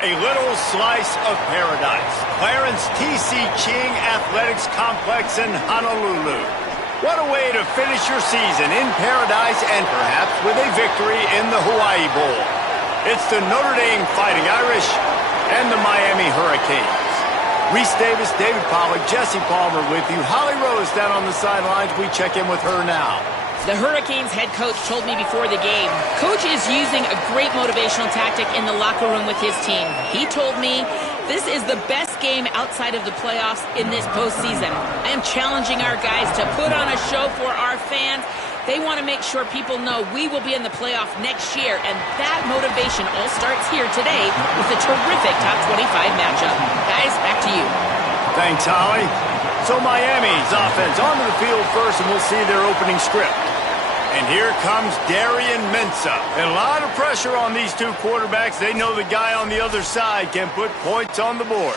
A little slice of paradise. Clarence T.C. Ching Athletics Complex in Honolulu. What a way to finish your season in paradise and perhaps with a victory in the Hawaii Bowl. It's the Notre Dame Fighting Irish and the Miami Hurricanes. Reese Davis, David Pollack, Jesse Palmer with you. Holly Rose down on the sidelines. We check in with her now. The Hurricanes head coach told me before the game, Coach is using a great motivational tactic in the locker room with his team. He told me this is the best game outside of the playoffs in this postseason. I am challenging our guys to put on a show for our fans. They want to make sure people know we will be in the playoff next year, and that motivation all starts here today with a terrific top 25 matchup. Guys, back to you. Thanks, Holly. So Miami's offense onto the field first, and we'll see their opening script. And here comes Darian Mensah. And a lot of pressure on these two quarterbacks. They know the guy on the other side can put points on the board.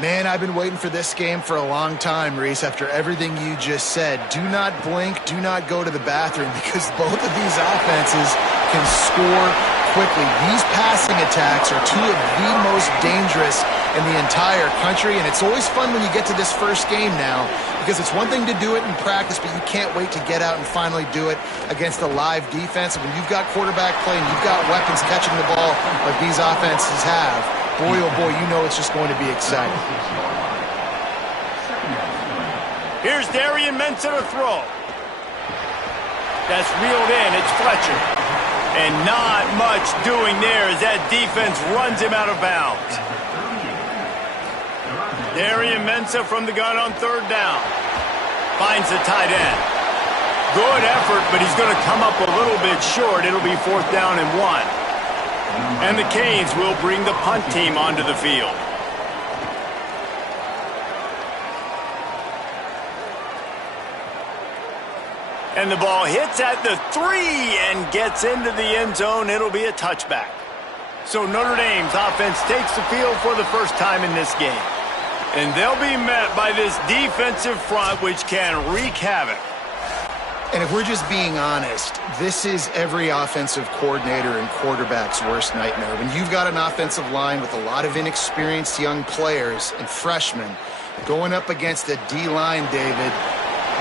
Man, I've been waiting for this game for a long time, Reese, after everything you just said. Do not blink, do not go to the bathroom, because both of these offenses can score quickly. These passing attacks are two of the most dangerous in the entire country, and it's always fun when you get to this first game now, because it's one thing to do it in practice, but you can't wait to get out and finally do it against a live defense. And when you've got quarterback play and you've got weapons catching the ball like these offenses have, boy, oh boy, you know it's just going to be exciting. Here's Darian Mensah to throw. That's reeled in. It's Fletcher. And not much doing there as that defense runs him out of bounds. Darian Mensah from the gun on third down. Finds the tight end. Good effort, but he's going to come up a little bit short. It'll be 4th down and 1. And the Canes will bring the punt team onto the field. And the ball hits at the 3 and gets into the end zone. It'll be a touchback. So Notre Dame's offense takes the field for the first time in this game. And they'll be met by this defensive front, which can wreak havoc. And if we're just being honest, this is every offensive coordinator and quarterback's worst nightmare. When you've got an offensive line with a lot of inexperienced young players and freshmen going up against the D-line, David,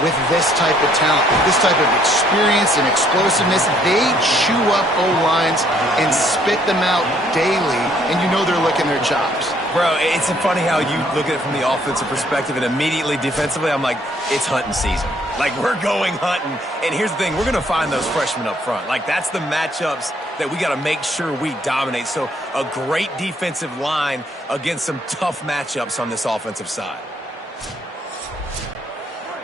with this type of talent, with this type of experience and explosiveness, they chew up O-lines and spit them out daily, and you know they're licking their chops. Bro, it's funny how you look at it from the offensive perspective, and immediately defensively, I'm like, it's hunting season. Like, we're going hunting, and here's the thing, we're going to find those freshmen up front. Like, that's the matchups that we got to make sure we dominate. So a great defensive line against some tough matchups on this offensive side.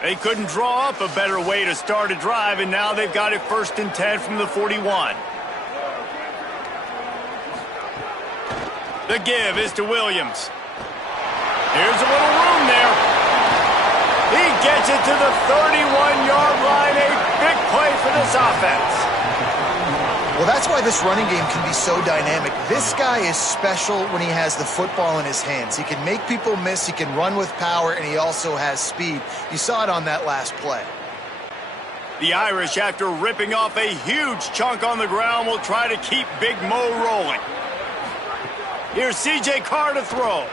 They couldn't draw up a better way to start a drive, and now they've got it 1st and 10 from the 41. The give is to Williams. Here's a little room there. He gets it to the 31-yard line. A big play for this offense. Well, that's why this running game can be so dynamic. This guy is special when he has the football in his hands. He can make people miss, he can run with power, and he also has speed. You saw it on that last play. The Irish, after ripping off a huge chunk on the ground, will try to keep Big Mo rolling. Here's C.J. Carr to throw.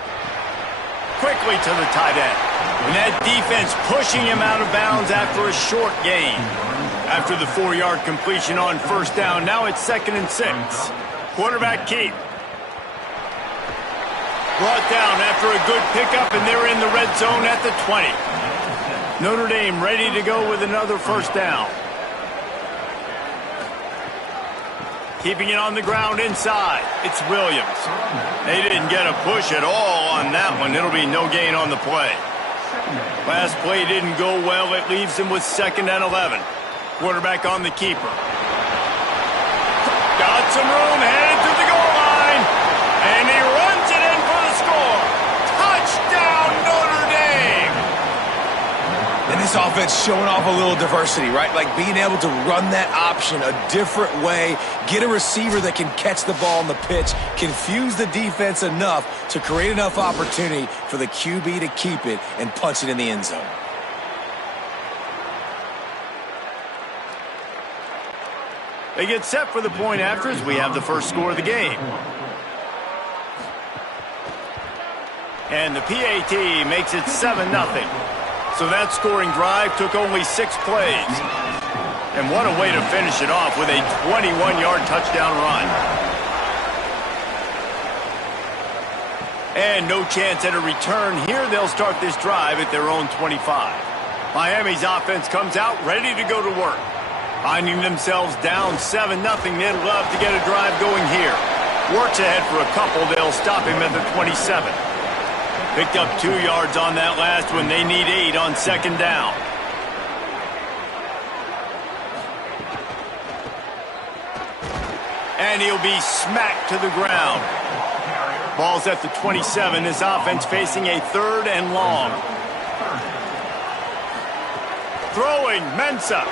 Quickly to the tight end. And that defense pushing him out of bounds after a short gain. After the 4-yard completion on 1st down, now it's 2nd and 6. Quarterback keep. Brought down after a good pickup, and they're in the red zone at the 20. Notre Dame ready to go with another 1st down. Keeping it on the ground inside. It's Williams. They didn't get a push at all on that one. It'll be no gain on the play. Last play didn't go well. It leaves them with 2nd and 11. Quarterback on the keeper. Got some room, headed to the goal line. And he runs it in for the score. Touchdown, Notre Dame. And this offense showing off a little diversity, right? Like being able to run that option a different way, get a receiver that can catch the ball on the pitch, confuse the defense enough to create enough opportunity for the QB to keep it and punch it in the end zone. They get set for the point after as we have the first score of the game. And the PAT makes it 7-0. So that scoring drive took only 6 plays. And what a way to finish it off with a 21-yard touchdown run. And no chance at a return here. They'll start this drive at their own 25. Miami's offense comes out ready to go to work. Finding themselves down 7-0, they'd love to get a drive going here. Works ahead for a couple. They'll stop him at the 27. Picked up 2 yards on that last one. They need 8 on second down. And he'll be smacked to the ground. Ball's at the 27. This offense facing a 3rd and long. Throwing, Mensah.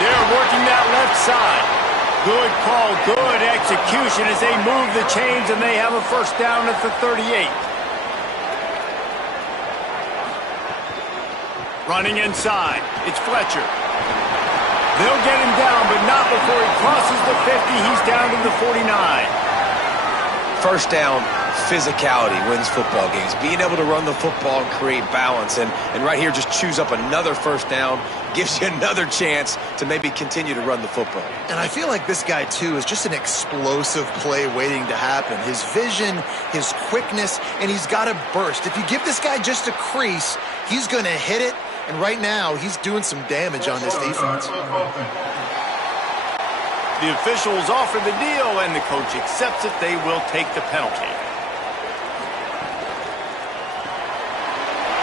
They're working that left side. Good call, good execution as they move the chains, and they have a first down at the 38. Running inside, it's Fletcher. They'll get him down, but not before he crosses the 50. He's down to the 49. First down, physicality wins football games. Being able to run the football and create balance. And right here, just choose up another first down. Gives you another chance to maybe continue to run the football. And I feel like this guy, too, is just an explosive play waiting to happen. His vision, his quickness, and he's got a burst. If you give this guy just a crease, he's going to hit it. And right now, he's doing some damage on this defense. The officials offer the deal, and the coach accepts it. They will take the penalty.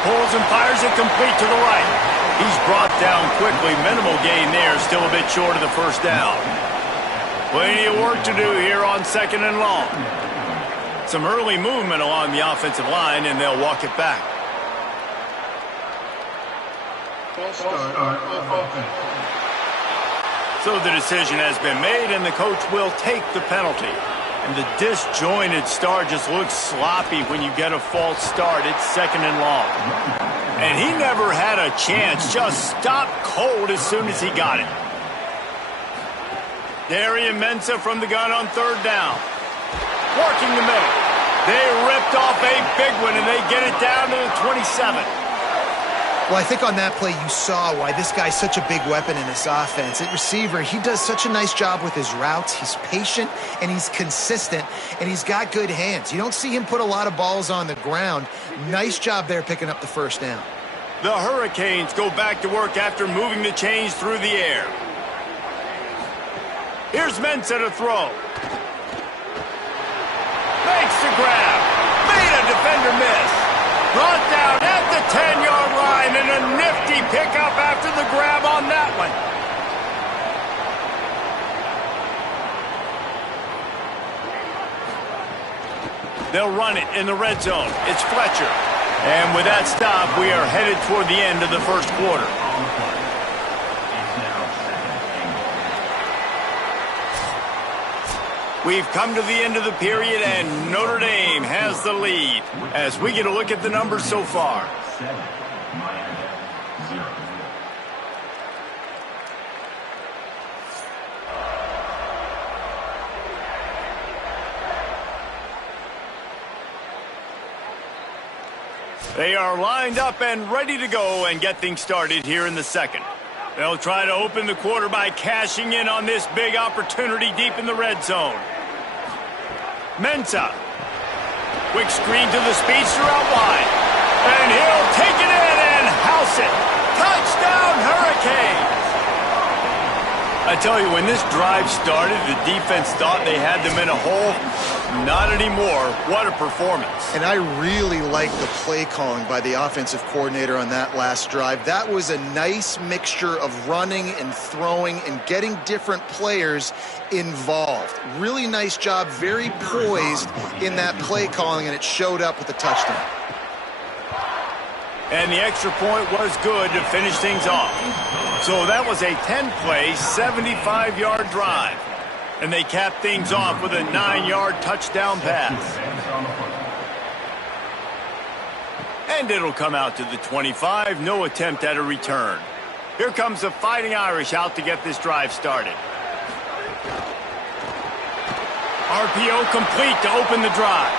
Pulls and fires it complete to the right. He's brought down quickly. Minimal gain there, still a bit short of the first down. Plenty of work to do here on second and long. Some early movement along the offensive line, and they'll walk it back. So the decision has been made, and the coach will take the penalty. And the disjointed start just looks sloppy when you get a false start. It's second and long. And he never had a chance. Just stopped cold as soon as he got it. Darian Mensah from the gun on third down. Working the middle. They ripped off a big one, and they get it down to the 27. Well, I think on that play you saw why this guy's such a big weapon in this offense. At receiver, he does such a nice job with his routes. He's patient, and he's consistent, and he's got good hands. You don't see him put a lot of balls on the ground. Nice job there picking up the first down. The Hurricanes go back to work after moving the chains through the air. Here's Mensah to throw. Makes the grab. Made a defender miss. Brought down at the 10-yard line, and a nifty pickup after the grab on that one. They'll run it in the red zone. It's Fletcher. And with that stop, we are headed toward the end of the first quarter. We've come to the end of the period, and Notre Dame has the lead as we get a look at the numbers so far. They are lined up and ready to go and get things started here in the second. They'll try to open the quarter by cashing in on this big opportunity deep in the red zone. Mensah. Quick screen to the speedster out wide. And he'll take it in and house it. Touchdown, Hurricanes! I tell you, when this drive started, the defense thought they had them in a hole. Not anymore. What a performance. And I really like the play calling by the offensive coordinator on that last drive. That was a nice mixture of running and throwing and getting different players involved. Really nice job, very poised in that play calling, and it showed up with a touchdown. And the extra point was good to finish things off. So that was a 10-play, 75-yard drive. And they capped things off with a 9-yard touchdown pass. And it'll come out to the 25. No attempt at a return. Here comes the Fighting Irish out to get this drive started. RPO complete to open the drive.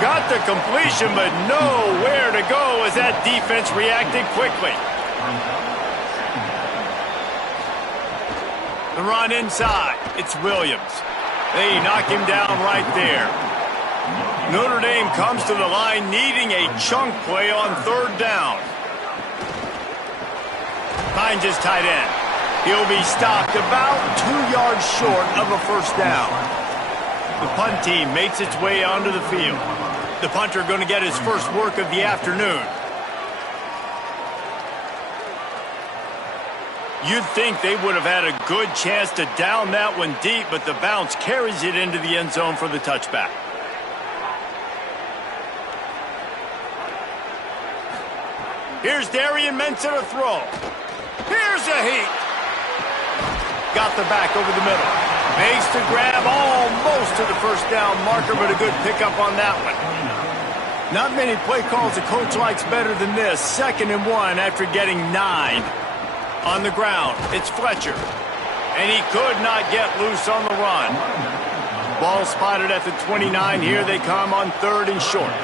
Got the completion, but nowhere to go as that defense reacted quickly. The run inside. It's Williams. They knock him down right there. Notre Dame comes to the line needing a chunk play on third down. Finds his tight end. He'll be stopped about 2 yards short of a first down. The punt team makes its way onto the field. The punter going to get his first work of the afternoon. You'd think they would have had a good chance to down that one deep, but the bounce carries it into the end zone for the touchback. Here's Darian Mensah to throw. Here's a heat. Got the back over the middle. Makes the grab almost to the first down marker, but a good pickup on that one. Not many play calls a coach likes better than this. 2nd and 1 after getting 9. On the ground, it's Fletcher. And he could not get loose on the run. Ball spotted at the 29. Here they come on 3rd and short.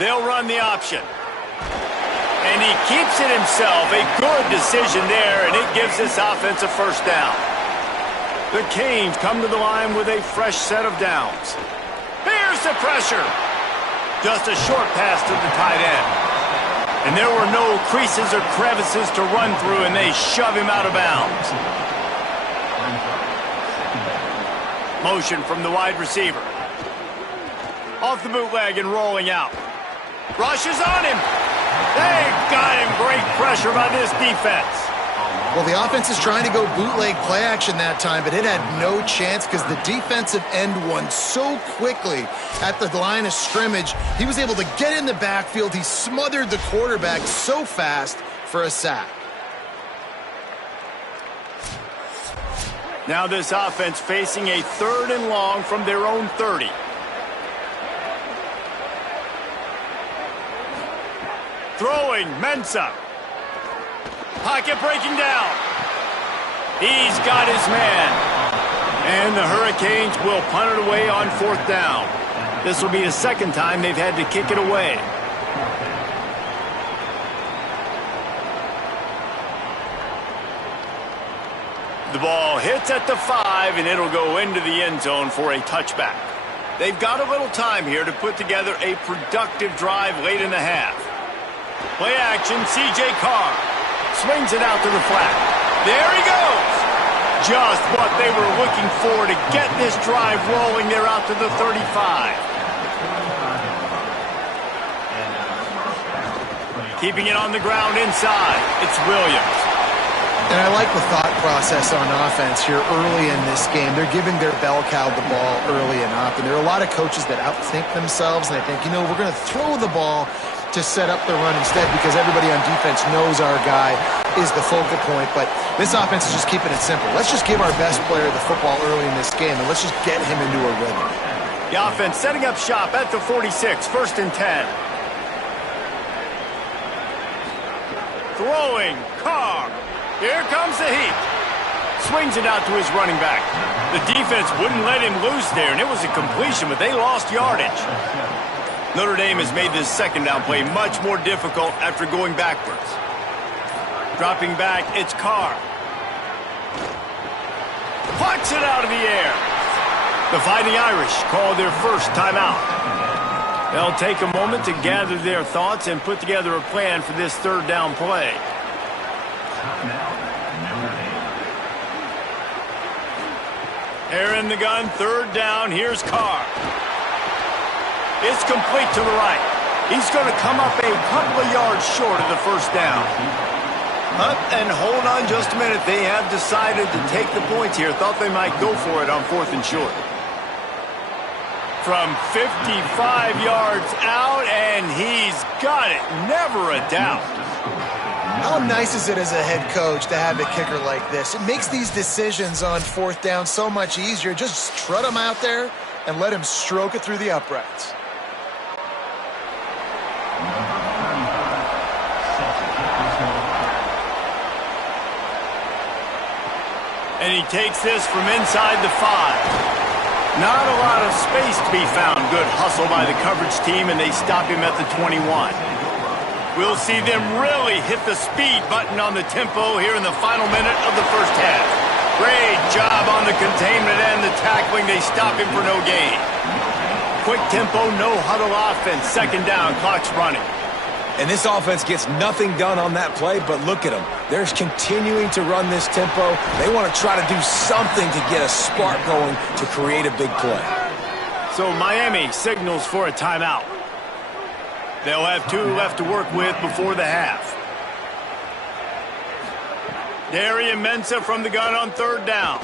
They'll run the option. And he keeps it himself. A good decision there, and it gives this offense a first down. The Canes come to the line with a fresh set of downs. Here's the pressure. Just a short pass to the tight end. And there were no creases or crevices to run through, and they shove him out of bounds. Motion from the wide receiver. Off the bootleg and rolling out. Rushes on him. They've got him. Great pressure by this defense. Well, the offense is trying to go bootleg play action that time, but it had no chance because the defensive end won so quickly at the line of scrimmage. He was able to get in the backfield. He smothered the quarterback so fast for a sack. Now this offense facing a 3rd and long from their own 30. Throwing, Mensah. Pocket breaking down. He's got his man. And the Hurricanes will punt it away on 4th down. This will be the 2nd time they've had to kick it away. The ball hits at the 5, and it'll go into the end zone for a touchback. They've got a little time here to put together a productive drive late in the half. Play action, C.J. Carr. Swings it out to the flat. There he goes. Just what they were looking for to get this drive rolling. They're out to the 35. Keeping it on the ground inside. It's Williams. And I like the thought process on offense here early in this game. They're giving their bell cow the ball early and often. There are a lot of coaches that outthink themselves, and they think, we're going to throw the ball to set up the run instead because everybody on defense knows our guy is the focal point. But this offense is just keeping it simple. Let's just give our best player the football early in this game, and let's just get him into a rhythm. The offense setting up shop at the 46, 1st and 10. Throwing, Carr. Here comes the heat. Swings it out to his running back. The defense wouldn't let him loose there, and it was a completion, but they lost yardage. Notre Dame has made this 2nd down play much more difficult after going backwards. Dropping back, it's Carr. Plucks it out of the air. The Fighting Irish call their first timeout. They'll take a moment to gather their thoughts and put together a plan for this 3rd down play. Air in the gun, 3rd down. Here's Carr. It's complete to the right. He's going to come up a couple of yards short of the first down. Up and hold on just a minute. They have decided to take the points here. Thought they might go for it on 4th and short. From 55 yards out, and he's got it. Never a doubt. How nice is it as a head coach to have a kicker like this? It makes these decisions on 4th down so much easier. Just strut him out there and let him stroke it through the uprights. And he takes this from inside the 5. Not a lot of space to be found. Good hustle by the coverage team, and they stop him at the 21. We'll see them really hit the speed button on the tempo here in the final minute of the first half. Great job on the containment and the tackling. They stop him for no gain. Quick tempo, no huddle offense. Second down, clock's running. And this offense gets nothing done on that play, but look at them. They're continuing to run this tempo. They want to try to do something to get a spark going to create a big play. So Miami signals for a timeout. They'll have 2 left to work with before the half. Darian Mensah from the gun on third down.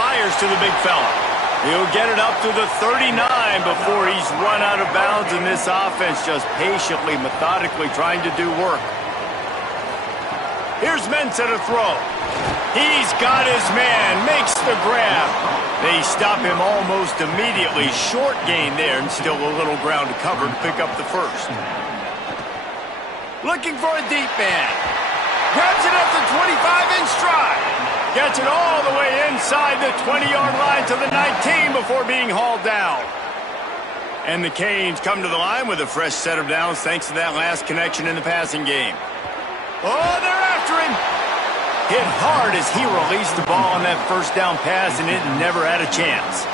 Fires to the big fella. He'll get it up to the 39 before he's run out of bounds, and this offense just patiently, methodically trying to do work. Here's Mensah to throw. He's got his man, makes the grab. They stop him almost immediately. Short gain there, and still a little ground to cover to pick up the first. Looking for a deep man. Grabs it at the 25 in stride. Gets it all the way inside the 20-yard line to the 19 before being hauled down. And the Canes come to the line with a fresh set of downs thanks to that last connection in the passing game. Oh, they're after him. Hit hard as he released the ball on that first down pass, and it never had a chance.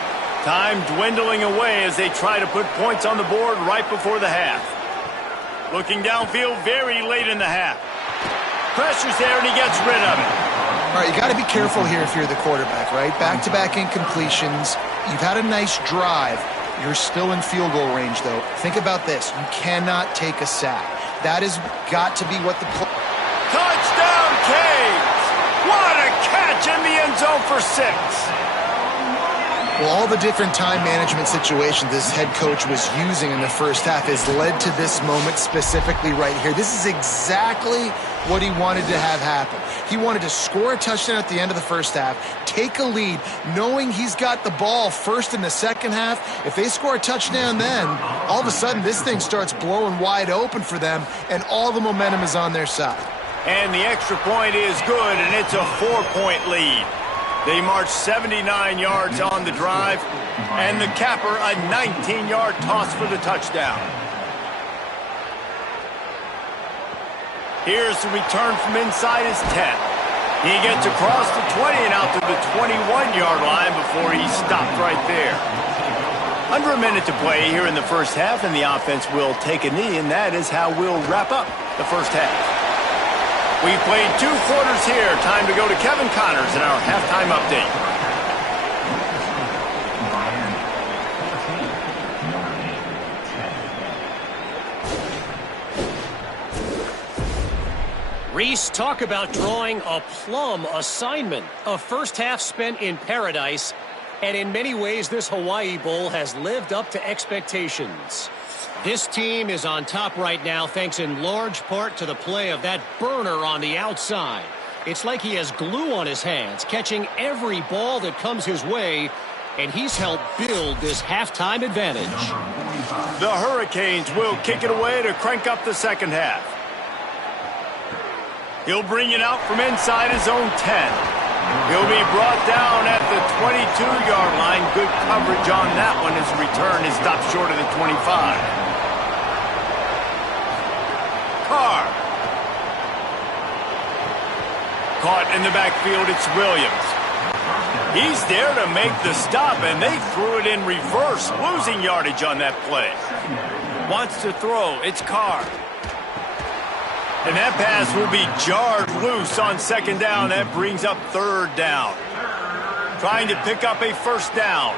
Time dwindling away as they try to put points on the board right before the half. Looking downfield very late in the half. Pressure's there, and he gets rid of it. All right, you got to be careful here if you're the quarterback, right? Back-to-back incompletions. You've had a nice drive. You're still in field goal range, though. Think about this. You cannot take a sack. That has got to be what the... Touchdown, Canes! What a catch in the end zone for 6. Well, all the different time management situations this head coach was using in the first half has led to this moment specifically right here. This is exactly what he wanted to have happen. He wanted to score a touchdown at the end of the first half, take a lead, knowing he's got the ball first in the second half. If they score a touchdown then, all of a sudden this thing starts blowing wide open for them, and all the momentum is on their side. And the extra point is good, and it's a 4-point lead. They march 79 yards on the drive, and the capper a 19-yard toss for the touchdown. Here's the return from inside his 10. He gets across the 20 and out to the 21-yard line before he's stopped right there. Under a minute to play here in the first half, and the offense will take a knee, and that is how we'll wrap up the first half. We've played 2 quarters here. Time to go to Kevin Connors in our halftime update. Reese, talk about drawing a plum assignment. A first half spent in paradise, and in many ways this Hawaii Bowl has lived up to expectations. This team is on top right now thanks in large part to the play of that burner on the outside. It's like he has glue on his hands, catching every ball that comes his way, and he's helped build this halftime advantage. The Hurricanes will kick it away to crank up the second half. He'll bring it out from inside his own 10. He'll be brought down at the 22-yard line. Good coverage on that one. His return is stopped short of the 25. Carr. Caught in the backfield, it's Williams. He's there to make the stop, and they threw it in reverse, losing yardage on that play. Wants to throw, it's Carr. And that pass will be jarred loose on second down. That brings up third down. Trying to pick up a first down.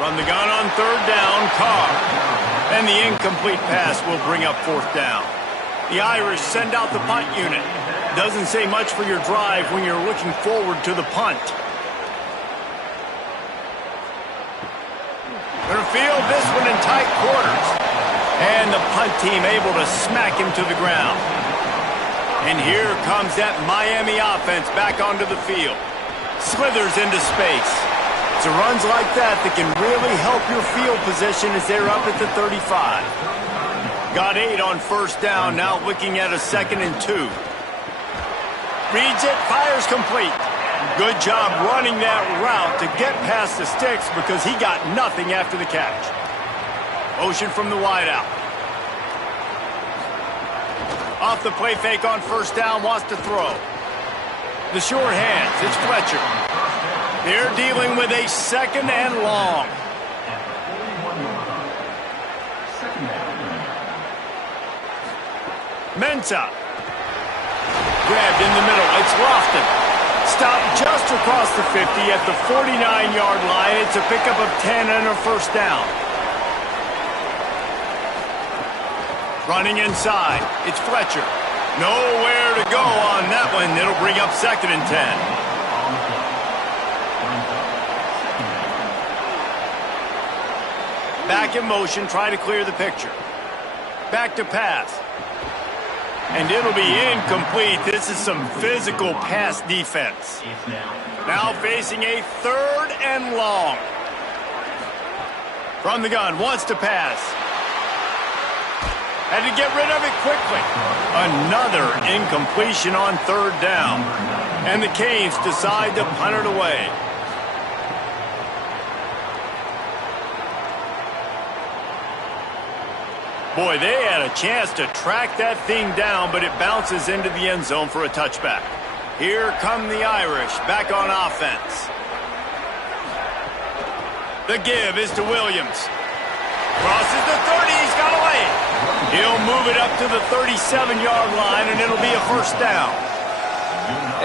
From the gun on third down, Carr. And the incomplete pass will bring up fourth down. The Irish send out the punt unit. Doesn't say much for your drive when you're looking forward to the punt. Gonna field this one in tight quarters. And the punt team able to smack him to the ground. And here comes that Miami offense back onto the field. Slithers into space. It's runs like that that can really help your field position as they're up at the 35. Got 8 on first down, now looking at a 2nd and 2. Reads it, fires complete. Good job running that route to get past the sticks because he got nothing after the catch. Motion from the wideout. Off the play fake on first down, wants to throw. The short hands, it's Fletcher. They're dealing with a second and long. Mensah. Grabbed in the middle, it's Lofton. Stopped just across the 50 at the 49-yard line. It's a pickup of 10 and a first down. Running inside, it's Fletcher. Nowhere to go on that one. It'll bring up second and 10. Back in motion, try to clear the picture. Back to pass. And it'll be incomplete. This is some physical pass defense. Now facing a third and long. From the gun, wants to pass. Had to get rid of it quickly. Another incompletion on third down. And the Canes decide to punt it away. Boy, they had a chance to track that thing down, but it bounces into the end zone for a touchback. Here come the Irish, back on offense. The give is to Williams. Crosses the 30, he's got a lane. He'll move it up to the 37-yard line, and it'll be a first down.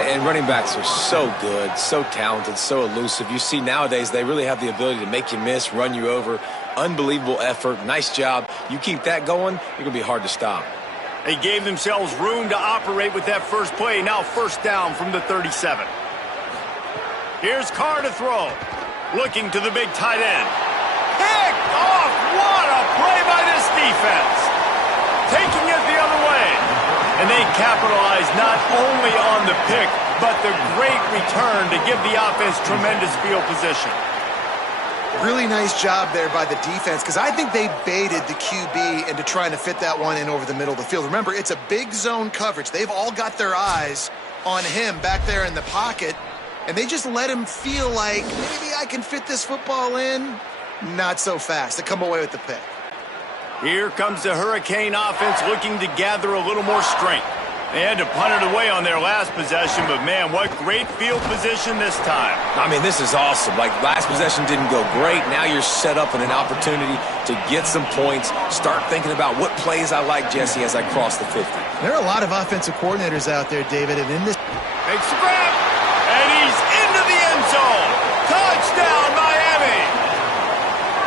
And running backs are so good, so talented, so elusive. You see nowadays they really have the ability to make you miss, run you over. Unbelievable effort. Nice job. You keep that going, you're going to be hard to stop. They gave themselves room to operate with that first play. Now first down from the 37. Here's Carr to throw. Looking to the big tight end. Picked off. What a play by this defense. Taking it the other way. And they capitalize not only on the pick, but the great return to give the offense tremendous field position. Really nice job there by the defense because I think they baited the QB into trying to fit that one in over the middle of the field. Remember, it's a big zone coverage. They've all got their eyes on him back there in the pocket, and they just let him feel like maybe I can fit this football in. Not so fast. They come away with the pick. Here comes the Hurricane offense looking to gather a little more strength. They had to punt it away on their last possession, but man, what great field position this time. I mean, this is awesome. Like, last possession didn't go great. Now you're set up in an opportunity to get some points. Start thinking about what plays I like, Jesse, as I cross the 50. There are a lot of offensive coordinators out there, David, and in this... Makes the grab, and he's into the end zone. Touchdown, Miami!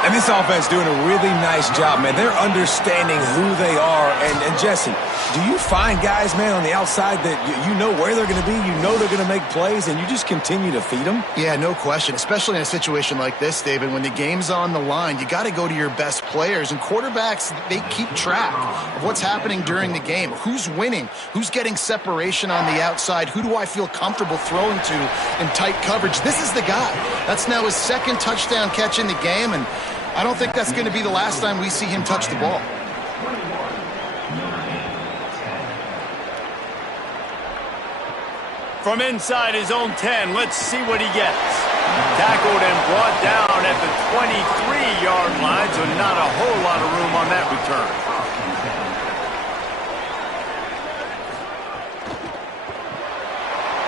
And this offense doing a really nice job, man. They're understanding who they are. And Jesse, do you find guys, man, on the outside that you know where they're going to be, you know they're going to make plays, and you just continue to feed them? Yeah, no question, especially in a situation like this, David. When the game's on the line, you got to go to your best players. And quarterbacks, they keep track of what's happening during the game. Who's winning? Who's getting separation on the outside? Who do I feel comfortable throwing to in tight coverage? This is the guy. That's now his second touchdown catch in the game, and I don't think that's going to be the last time we see him touch the ball. From inside his own 10, let's see what he gets. Tackled and brought down at the 23-yard line, so not a whole lot of room on that return.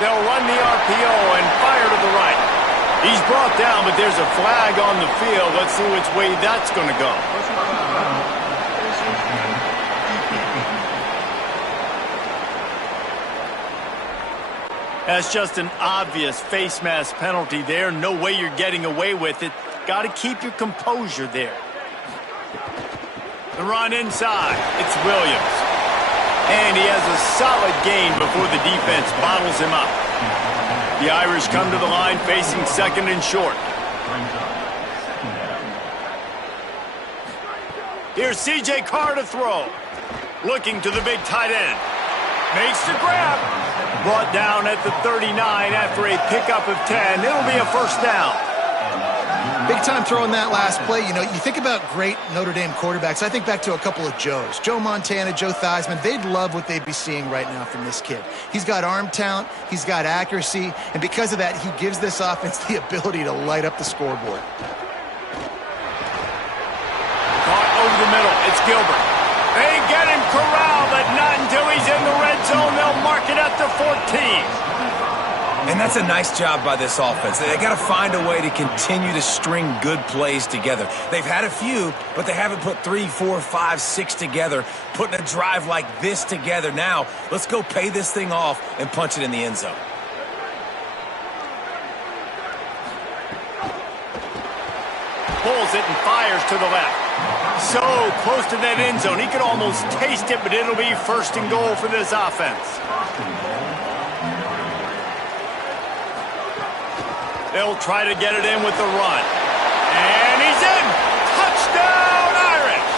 They'll run the RPO and fire to the right. He's brought down, but there's a flag on the field. Let's see which way that's going to go. That's just an obvious face mask penalty there. No way you're getting away with it. Got to keep your composure there. The run inside. It's Williams. And he has a solid gain before the defense bottles him up. The Irish come to the line facing second and short. Here's C.J. Carr to throw. Looking to the big tight end. Makes the grab. Brought down at the 39 after a pickup of 10. It'll be a first down. Big time throwing that last play. You know, you think about great Notre Dame quarterbacks. I think back to a couple of Joes. Joe Montana, Joe Theismann. They'd love what they'd be seeing right now from this kid. He's got arm talent. He's got accuracy. And because of that, he gives this offense the ability to light up the scoreboard. Caught over the middle. It's Gilbert. They get him corralled, but not until he's in the red zone. They'll mark it at the 14. And that's a nice job by this offense. They got to find a way to continue to string good plays together. They've had a few, but they haven't put 3, 4, 5, 6 together, putting a drive like this together. Now, let's go pay this thing off and punch it in the end zone. Pulls it and fires to the left. So close to that end zone. He could almost taste it, but it'll be first and goal for this offense. They'll try to get it in with the run. And he's in! Touchdown, Irish!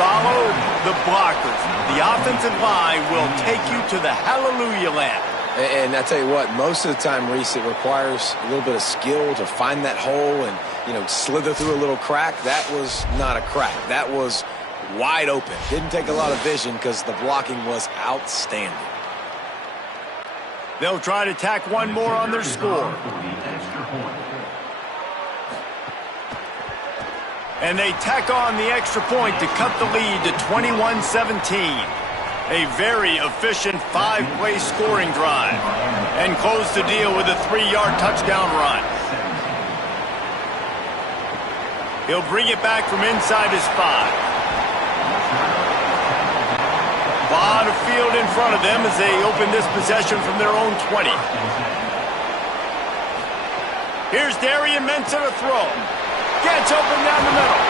Follow the blockers. The offensive line will take you to the hallelujah land. And I tell you what, most of the time, Reese, it requires a little bit of skill to find that hole and, you know, slither through a little crack. That was not a crack. That was wide open. Didn't take a lot of vision because the blocking was outstanding. They'll try to tack one more on their score. And they tack on the extra point to cut the lead to 21-17. A very efficient 5-play scoring drive. And close the deal with a 3-yard touchdown run. He'll bring it back from inside his 5. A lot of field in front of them as they open this possession from their own 20. Here's Darian Mensah to throw. Gets open down the middle.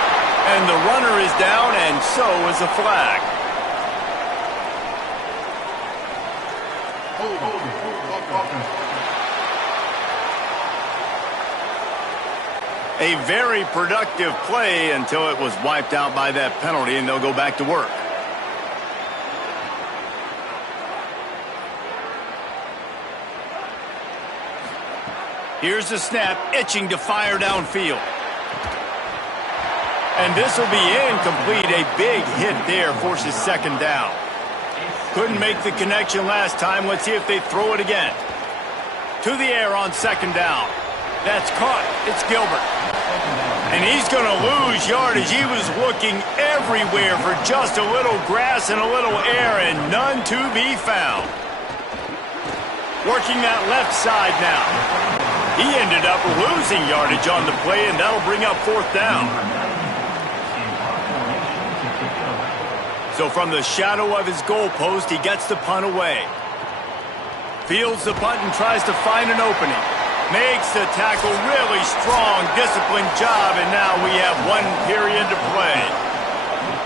And the runner is down, and so is the flag. A very productive play until it was wiped out by that penalty, and they'll go back to work. Here's the snap, itching to fire downfield. And this will be incomplete. A big hit there forces second down. Couldn't make the connection last time. Let's see if they throw it again. To the air on second down. That's caught. It's Gilbert. And he's going to lose yardage. He was looking everywhere for just a little grass and a little air, and none to be found. Working that left side now. He ended up losing yardage on the play, and that'll bring up fourth down. So from the shadow of his goalpost, he gets the punt away. Fields the punt and tries to find an opening. Makes the tackle, really strong, disciplined job, and now we have 1 period to play.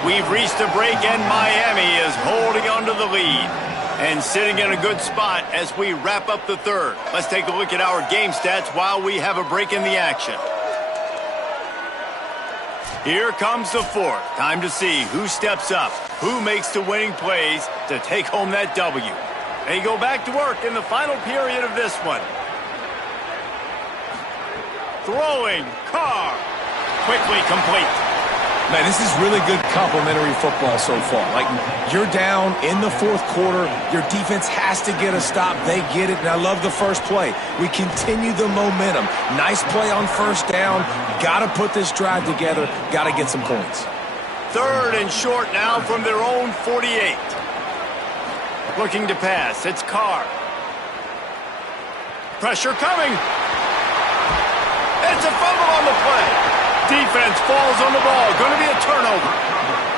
We've reached the break, and Miami is holding on to the lead and sitting in a good spot as we wrap up the third. Let's take a look at our game stats while we have a break in the action. Here comes the fourth. Time to see who steps up, who makes the winning plays to take home that W. They go back to work in the final period of this one. Throwing, Carr, quickly complete. Man, this is really good complimentary football so far. Like, you're down in the fourth quarter. Your defense has to get a stop. They get it, and I love the first play. We continue the momentum. Nice play on first down. Got to put this drive together. Got to get some points. Third and short now from their own 48. Looking to pass. It's Carr. Pressure coming. It's a fumble on the play. Defense falls on the ball. Going to be a turnover.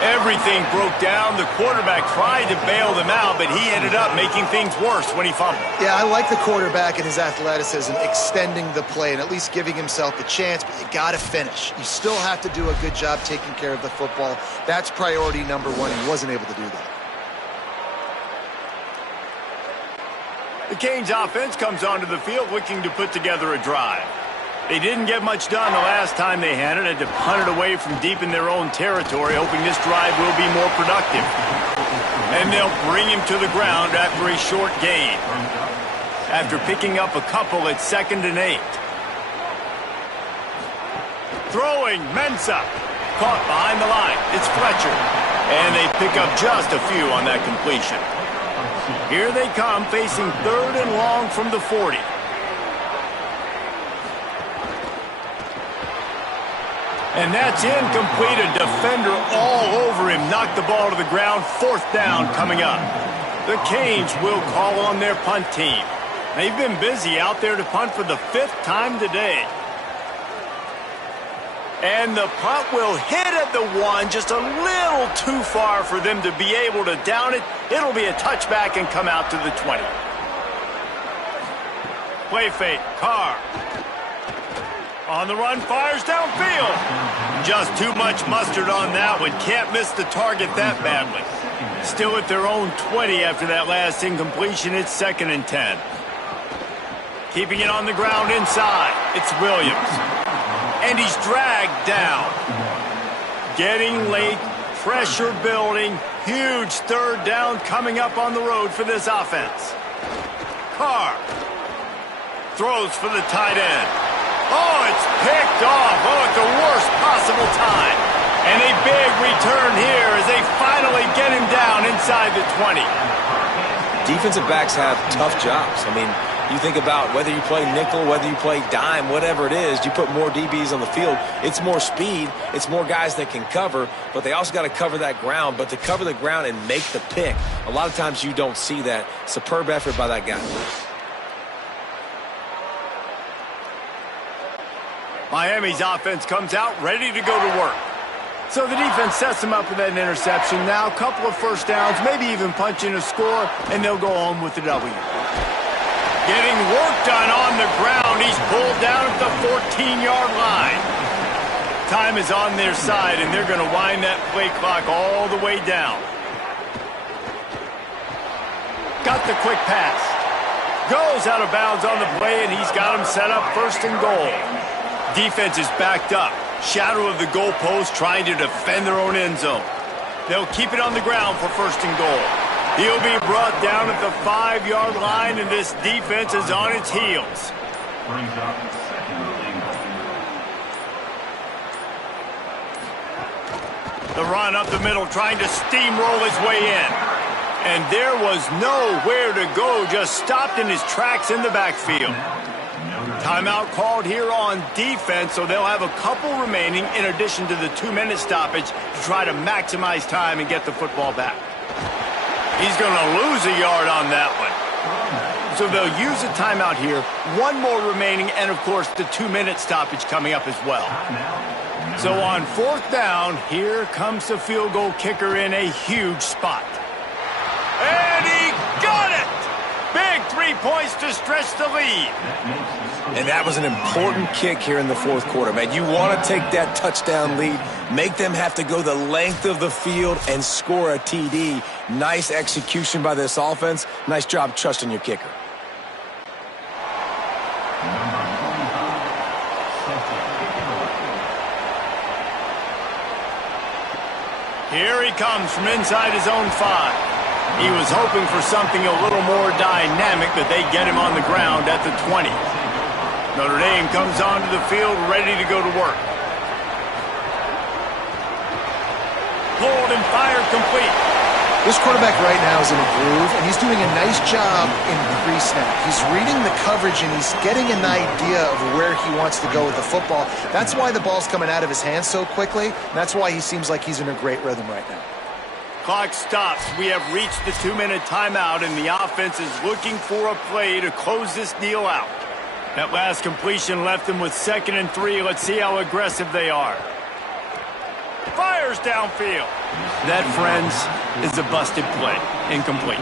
Everything broke down. The quarterback tried to bail them out, but he ended up making things worse when he fumbled. Yeah, I like the quarterback and his athleticism, extending the play and at least giving himself the chance, but you got to finish. You still have to do a good job taking care of the football. That's priority number 1. He wasn't able to do that. The Canes offense comes onto the field looking to put together a drive. They didn't get much done the last time they had it. Had to punt it away from deep in their own territory, hoping this drive will be more productive. And they'll bring him to the ground after a short gain. After picking up a couple at 2nd and 8. Throwing, Mensah. Caught behind the line. It's Fletcher. And they pick up just a few on that completion. Here they come, facing 3rd and long from the 40. And that's incomplete. A defender all over him. Knocked the ball to the ground. 4th down coming up. The Canes will call on their punt team. They've been busy out there to punt for the 5th time today. And the punt will hit at the 1, just a little too far for them to be able to down it. It'll be a touchback and come out to the 20. Play fake, Carr. On the run, fires downfield. Just too much mustard on that one. Can't miss the target that badly. Still at their own 20 after that last incompletion. It's 2nd and 10. Keeping it on the ground inside. It's Williams. And he's dragged down. Getting late, pressure building. Huge 3rd down coming up on the road for this offense. Carr throws for the tight end. Oh, it's picked off. Oh, at the worst possible time. And a big return here as they finally get him down inside the 20. Defensive backs have tough jobs. I mean, you think about whether you play nickel, whether you play dime, whatever it is, you put more DBs on the field. It's more speed. It's more guys that can cover, but they also got to cover that ground. But to cover the ground and make the pick, a lot of times you don't see that. Superb effort by that guy. Miami's offense comes out ready to go to work. So the defense sets them up with that interception. Now a couple of 1st downs, maybe even punch in a score, and they'll go home with the W. Getting work done on the ground. He's pulled down at the 14-yard line. Time is on their side, and they're going to wind that play clock all the way down. Got the quick pass. Goes out of bounds on the play, and he's got him set up 1st and goal. Defense is backed up. Shadow of the goalpost trying to defend their own end zone. They'll keep it on the ground for 1st and goal. He'll be brought down at the 5-yard line, and this defense is on its heels. The run up the middle, trying to steamroll his way in. And there was nowhere to go, just stopped in his tracks in the backfield. Timeout called here on defense, so they'll have a couple remaining in addition to the 2-minute stoppage to try to maximize time and get the football back. He's going to lose a yard on that one. So they'll use a timeout here. 1 more remaining, and of course the 2-minute stoppage coming up as well. So on 4th down, here comes the field goal kicker in a huge spot. And he got it! Big 3 points to stretch the lead. And that was an important kick here in the 4th quarter, man. You want to take that touchdown lead, make them have to go the length of the field and score a TD. Nice execution by this offense. Nice job trusting your kicker. Here he comes from inside his own 5. He was hoping for something a little more dynamic, but they get him on the ground at the 20. Notre Dame comes onto the field ready to go to work. Pulled and fired complete. This quarterback right now is in a groove, and he's doing a nice job in pre-snap. He's reading the coverage, and he's getting an idea of where he wants to go with the football. That's why the ball's coming out of his hands so quickly, and that's why he seems like he's in a great rhythm right now. Clock stops. We have reached the 2-minute timeout, and the offense is looking for a play to close this deal out. That last completion left them with 2nd and 3. Let's see how aggressive they are. Fires downfield. That, friends, is a busted play. Incomplete.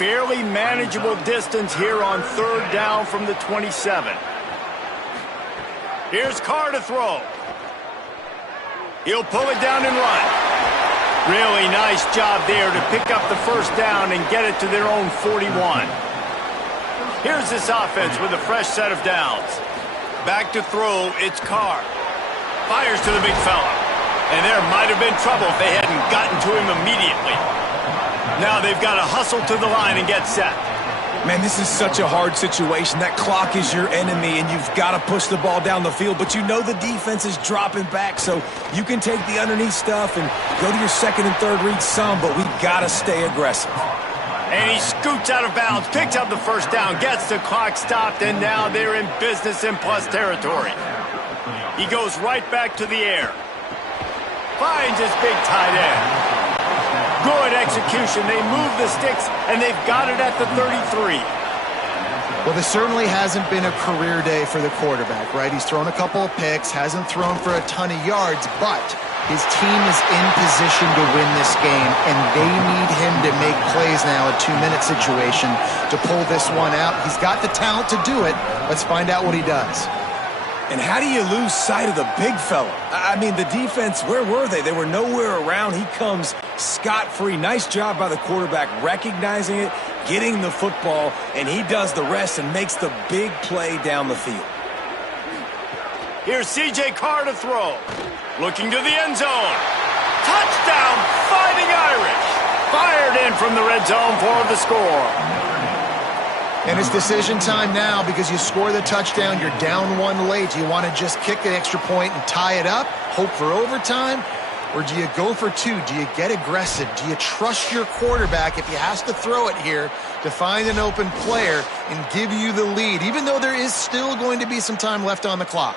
Fairly manageable distance here on 3rd down from the 27. Here's Carr to throw. He'll pull it down and run. Really nice job there to pick up the 1st down and get it to their own 41. Here's this offense with a fresh set of downs. Back to throw, it's Carr. Fires to the big fella. And there might have been trouble if they hadn't gotten to him immediately. Now they've got to hustle to the line and get set. Man, this is such a hard situation. That clock is your enemy, and you've got to push the ball down the field, but you know the defense is dropping back, so you can take the underneath stuff and go to your second and third read some, but we've got to stay aggressive. And he scoots out of bounds, picks up the first down, gets the clock stopped, and now they're in business in plus territory. He goes right back to the air. Finds his big tight end. Good execution. They move the sticks, and they've got it at the 33. Well, this certainly hasn't been a career day for the quarterback, right? He's thrown a couple of picks, hasn't thrown for a ton of yards, but his team is in position to win this game, and they need him to make plays now, a 2-minute situation, to pull this one out. He's got the talent to do it. Let's find out what he does. And how do you lose sight of the big fella? I mean, the defense, where were they? They were nowhere around. He comes scot-free. Nice job by the quarterback recognizing it, getting the football, and he does the rest and makes the big play down the field. Here's C.J. Carr to throw. Looking to the end zone. Touchdown, Fighting Irish. Fired in from the red zone for the score. And it's decision time now because you score the touchdown, you're down one late. Do you want to just kick an extra point and tie it up, hope for overtime? Or do you go for two? Do you get aggressive? Do you trust your quarterback if he has to throw it here to find an open player and give you the lead, even though there is still going to be some time left on the clock?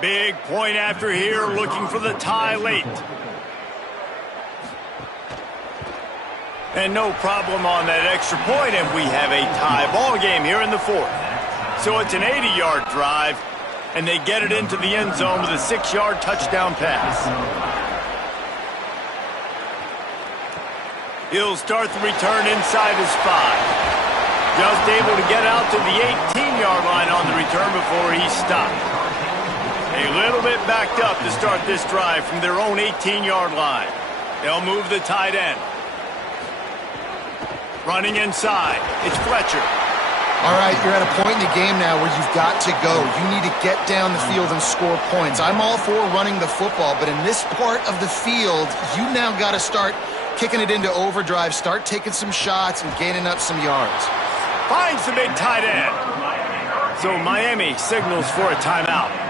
Big point after here, looking for the tie late. And no problem on that extra point, and we have a tie ball game here in the fourth. So it's an 80-yard drive, and they get it into the end zone with a 6-yard touchdown pass. He'll start the return inside his 5. Just able to get out to the 18-yard line on the return before he stopped. A little bit backed up to start this drive from their own 18-yard line. They'll move the tight end. Running inside, it's Fletcher. All right, you're at a point in the game now where you've got to go. You need to get down the field and score points. I'm all for running the football, but in this part of the field, you now got to start kicking it into overdrive, start taking some shots and gaining up some yards. Finds the big tight end. So Miami signals for a timeout.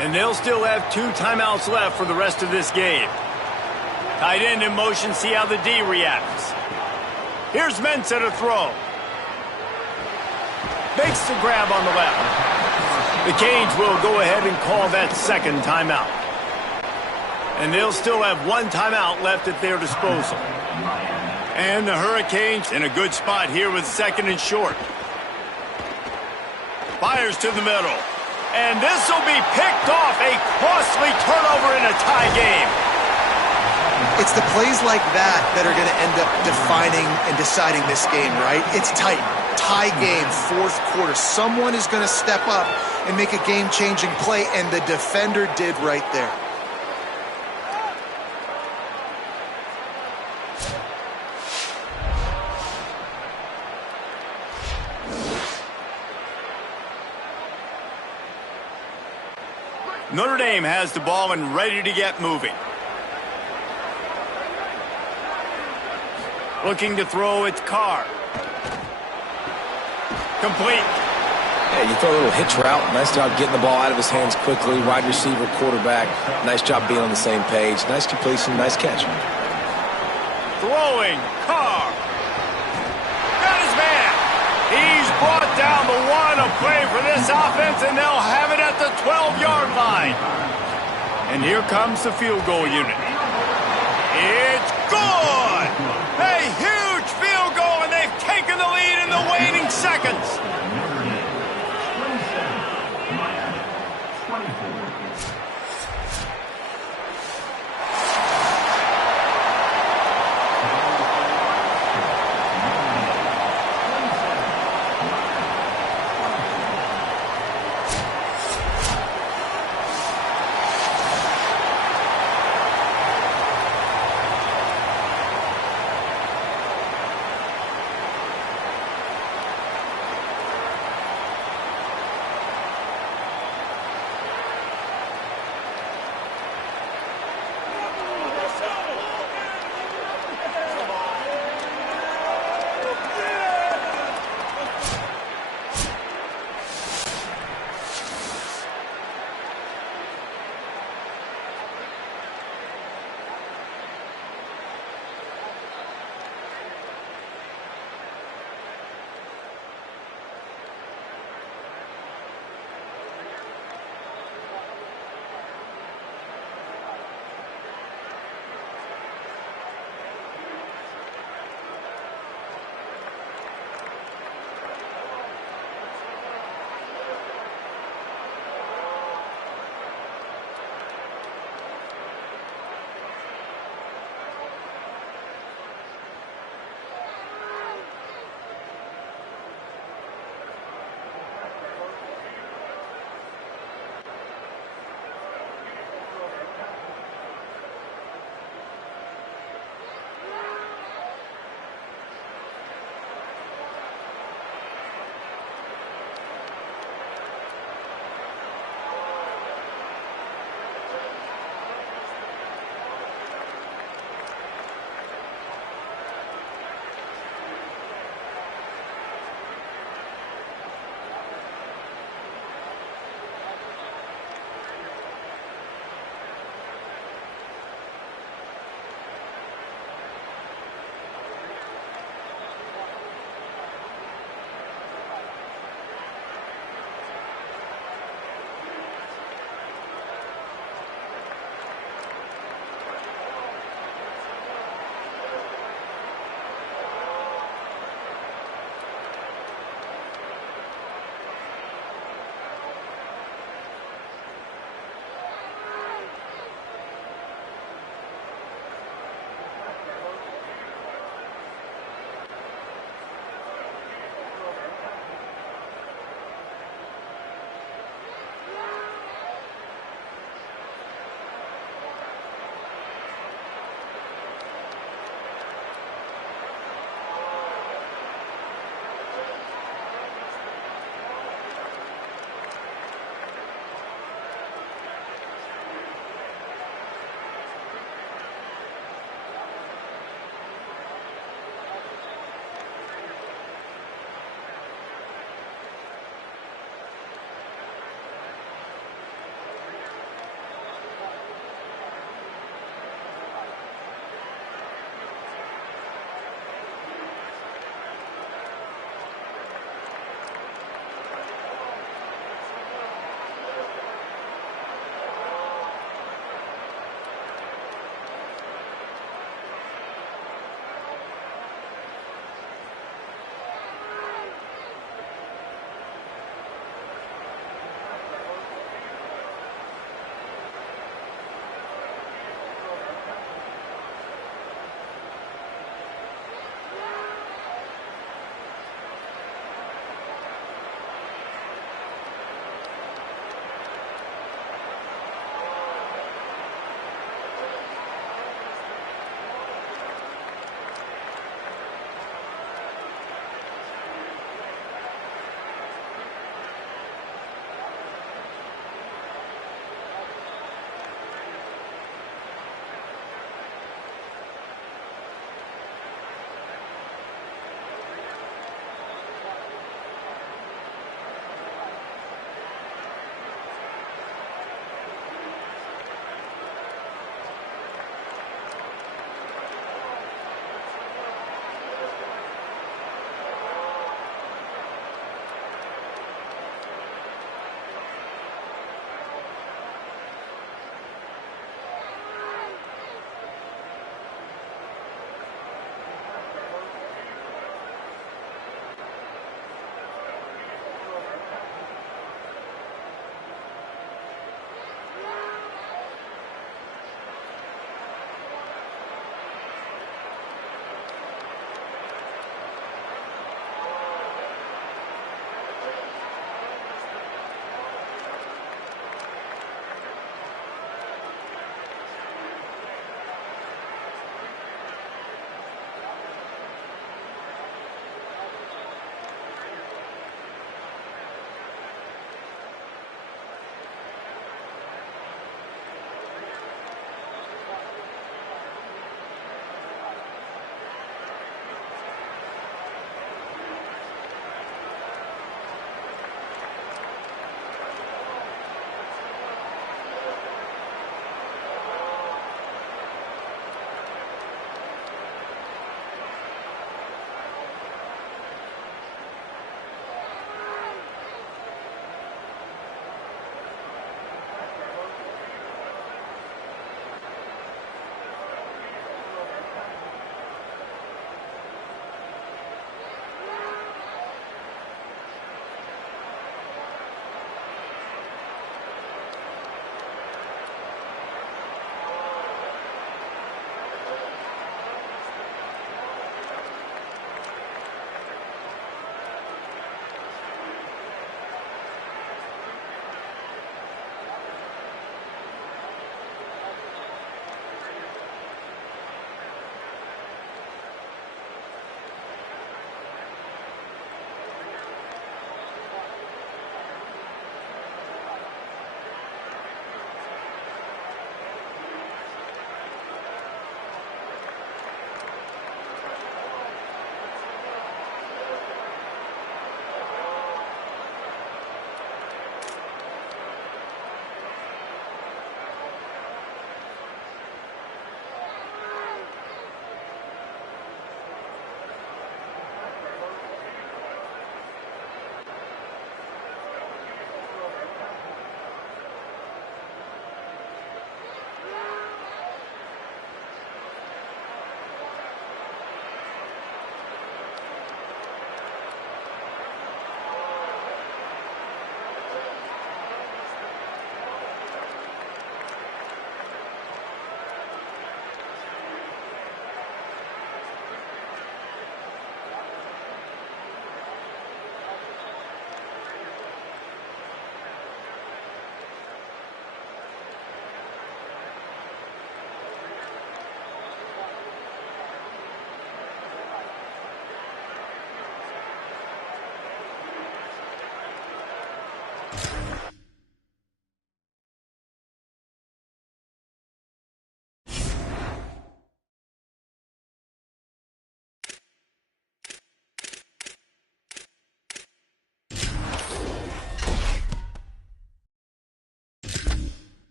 And they'll still have 2 timeouts left for the rest of this game. Tight end in motion, see how the D reacts. Here's Mensah to throw. Makes the grab on the left. The Canes will go ahead and call that second timeout. And they'll still have 1 timeout left at their disposal. And the Hurricanes in a good spot here with second and short. Fires to the middle. And this will be picked off, a costly turnover in a tie game. It's the plays like that are going to end up defining and deciding this game, right? It's tight. Tie game, fourth quarter. Someone is going to step up and make a game-changing play, and the defender did right there. Notre Dame has the ball and ready to get moving. Looking to throw, it's Carr. Complete. Yeah, you throw a little hitch route. Nice job getting the ball out of his hands quickly. Wide receiver, quarterback. Nice job being on the same page. Nice completion, nice catch. Throwing, Carr. Got his man. He's brought down the one. A play for this offense, and they'll have it at the 12-yard line. And here comes the field goal unit. It's good! A huge field goal, and they've taken the lead in the waning seconds.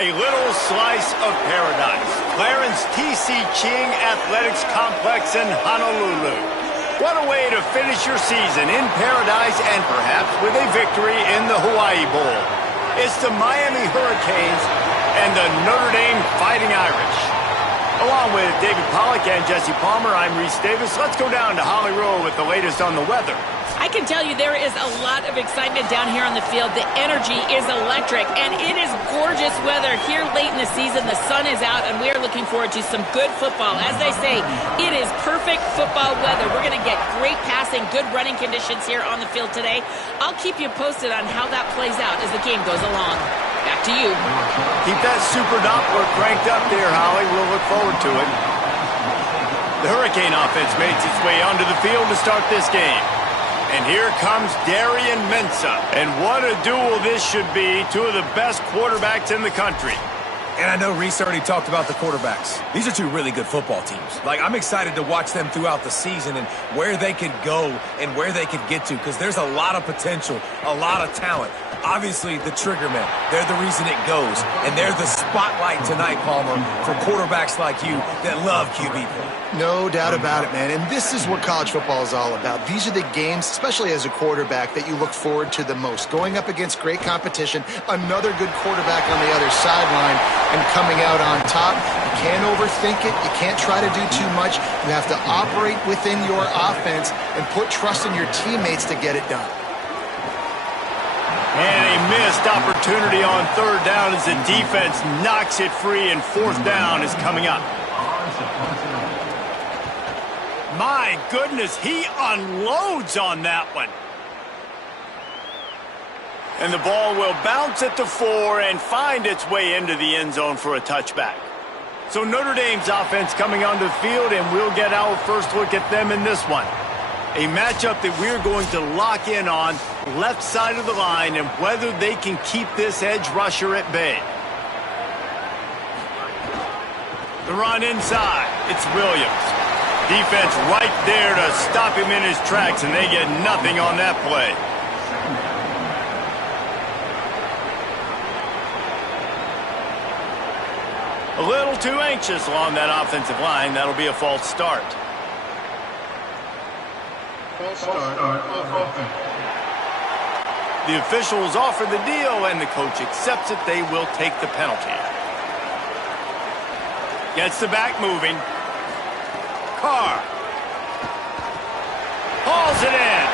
A little slice of paradise. Clarence T.C. Ching Athletics Complex in Honolulu. What a way to finish your season in paradise and perhaps with a victory in the Hawaii Bowl. It's the Miami Hurricanes and the Notre Dame Fighting Irish. Along with David Pollack and Jesse Palmer, I'm Reese Davis. Let's go down to Holly Rowe with the latest on the weather. I can tell you there is a lot of excitement down here on the field. The energy is electric, and it is gorgeous weather here late in the season. The sun is out, and we are looking forward to some good football. As they say, it is perfect football weather. We're going to get great passing, good running conditions here on the field today. I'll keep you posted on how that plays out as the game goes along. Back to you. Keep that super Doppler cranked up there, Holly. We'll look forward to it. The Hurricane offense makes its way onto the field to start this game. And here comes Darian Mensah. And what a duel this should be. Two of the best quarterbacks in the country. And I know Reese already talked about the quarterbacks. These are two really good football teams. Like, I'm excited to watch them throughout the season and where they could go and where they could get to, because there's a lot of potential, a lot of talent. Obviously, the trigger men, they're the reason it goes. And they're the spotlight tonight, Palmer, for quarterbacks like you that love QB play. No doubt about it, man. And this is what college football is all about. These are the games, especially as a quarterback, that you look forward to the most. Going up against great competition, another good quarterback on the other sideline, and coming out on top. You can't overthink it. You can't try to do too much. You have to operate within your offense and put trust in your teammates to get it done. And a missed opportunity on third down as the defense knocks it free, and fourth down is coming up. My goodness, he unloads on that one. And the ball will bounce at the 4 and find its way into the end zone for a touchback. So Notre Dame's offense coming onto the field, and we'll get our first look at them in this one. A matchup that we're going to lock in on, left side of the line, and whether they can keep this edge rusher at bay. The run inside. It's Williams. Defense right there to stop him in his tracks, and they get nothing on that play. A little too anxious along that offensive line. That'll be a false start. The officials offer the deal, and the coach accepts it. They will take the penalty. Gets the back moving. Carr hauls it in.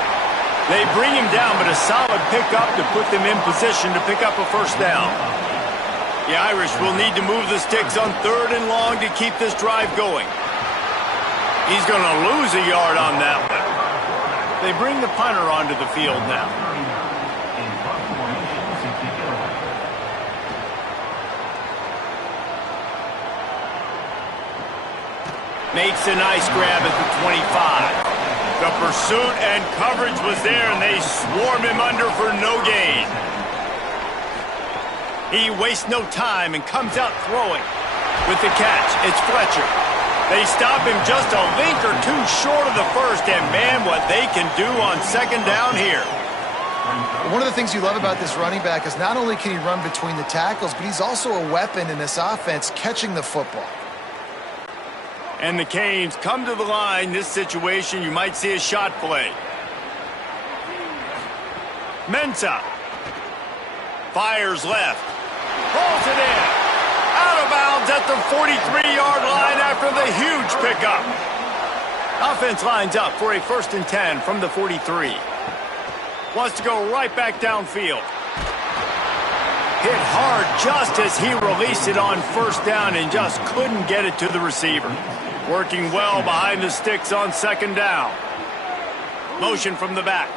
They bring him down, but a solid pickup to put them in position to pick up a first down. The Irish will need to move the sticks on third and long to keep this drive going. He's going to lose a yard on that one. They bring the punter onto the field now. Makes a nice grab at the 25. The pursuit and coverage was there, and they swarm him under for no gain. He wastes no time and comes out throwing. With the catch, it's Fletcher. They stop him just a link or two short of the first, and man, what they can do on second down here. One of the things you love about this running back is not only can he run between the tackles, but he's also a weapon in this offense catching the football. And the Canes come to the line. This situation, you might see a shot play. Mensah fires left. Pulls it in. Out of bounds at the 43-yard line after the huge pickup. Offense lines up for a 1st and 10 from the 43. Wants to go right back downfield. Hit hard just as he released it on first down and just couldn't get it to the receiver. Working well behind the sticks on second down. Motion from the back.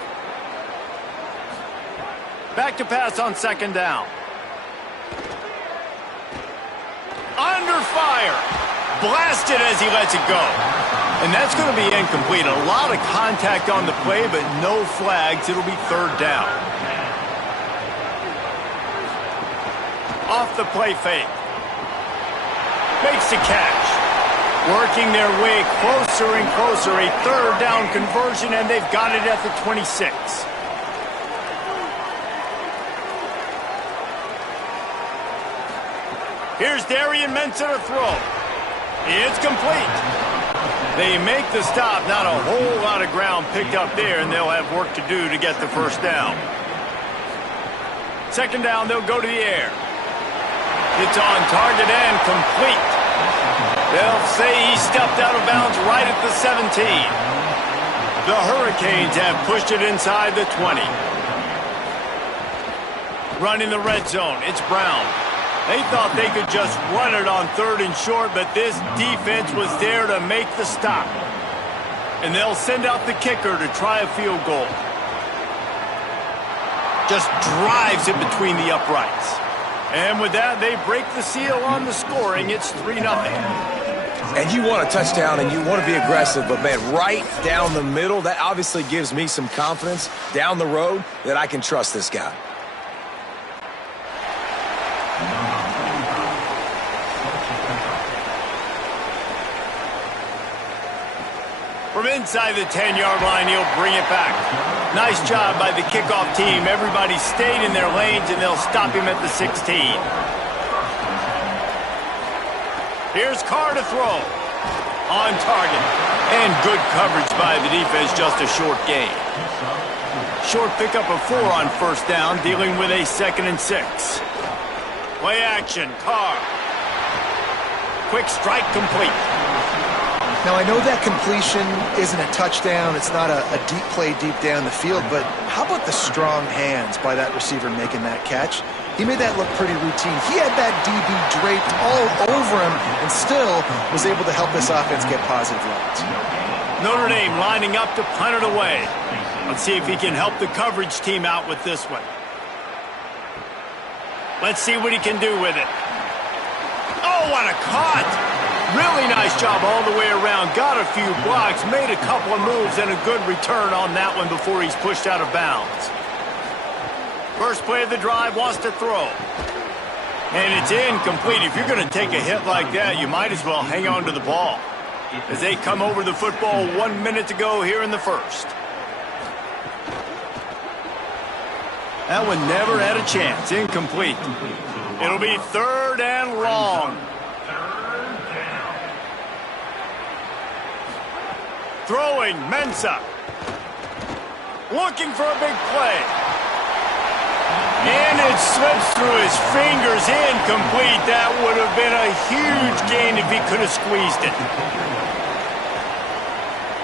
Back to pass on second down. Under fire. Blasted as he lets it go. And that's going to be incomplete. A lot of contact on the play, but no flags. It'll be third down. Off the play fake. Makes the catch. Working their way closer and closer. A third down conversion, and they've got it at the 26. Here's Darian Mensah to throw. It's complete. They make the stop. Not a whole lot of ground picked up there, and they'll have work to do to get the first down. Second down, they'll go to the air. It's on target and complete. They'll say he stepped out of bounds right at the 17. The Hurricanes have pushed it inside the 20. Running the red zone, it's Brown. They thought they could just run it on 3rd and short, but this defense was there to make the stop. And they'll send out the kicker to try a field goal. Just drives it between the uprights. And with that, they break the seal on the scoring. It's 3-0. And you want a touchdown and you want to be aggressive, but man, right down the middle, that obviously gives me some confidence down the road that I can trust this guy. From inside the 10-yard line, he'll bring it back. Nice job by the kickoff team. Everybody stayed in their lanes, and they'll stop him at the 16. Here's Carr to throw. On target. And good coverage by the defense, just a short gain. Short pickup of 4 on first down, dealing with a 2nd and 6. Play action, Carr. Quick strike complete. Now, I know that completion isn't a touchdown. It's not a deep play deep down the field, but how about the strong hands by that receiver making that catch? He made that look pretty routine. He had that DB draped all over him and still was able to help this offense get positive yards. Notre Dame lining up to punt it away. Let's see if he can help the coverage team out with this one. Let's see what he can do with it. Oh, what a cut! Really nice job all the way around. Got a few blocks, made a couple of moves, and a good return on that one before he's pushed out of bounds. First play of the drive, wants to throw. And it's incomplete. If you're going to take a hit like that, you might as well hang on to the ball. As they come over the football 1 minute to go here in the first. That one never had a chance. Incomplete. It'll be 3rd and long. Throwing, Mensah. Looking for a big play. And it slips through his fingers. Incomplete. That would have been a huge gain if he could have squeezed it.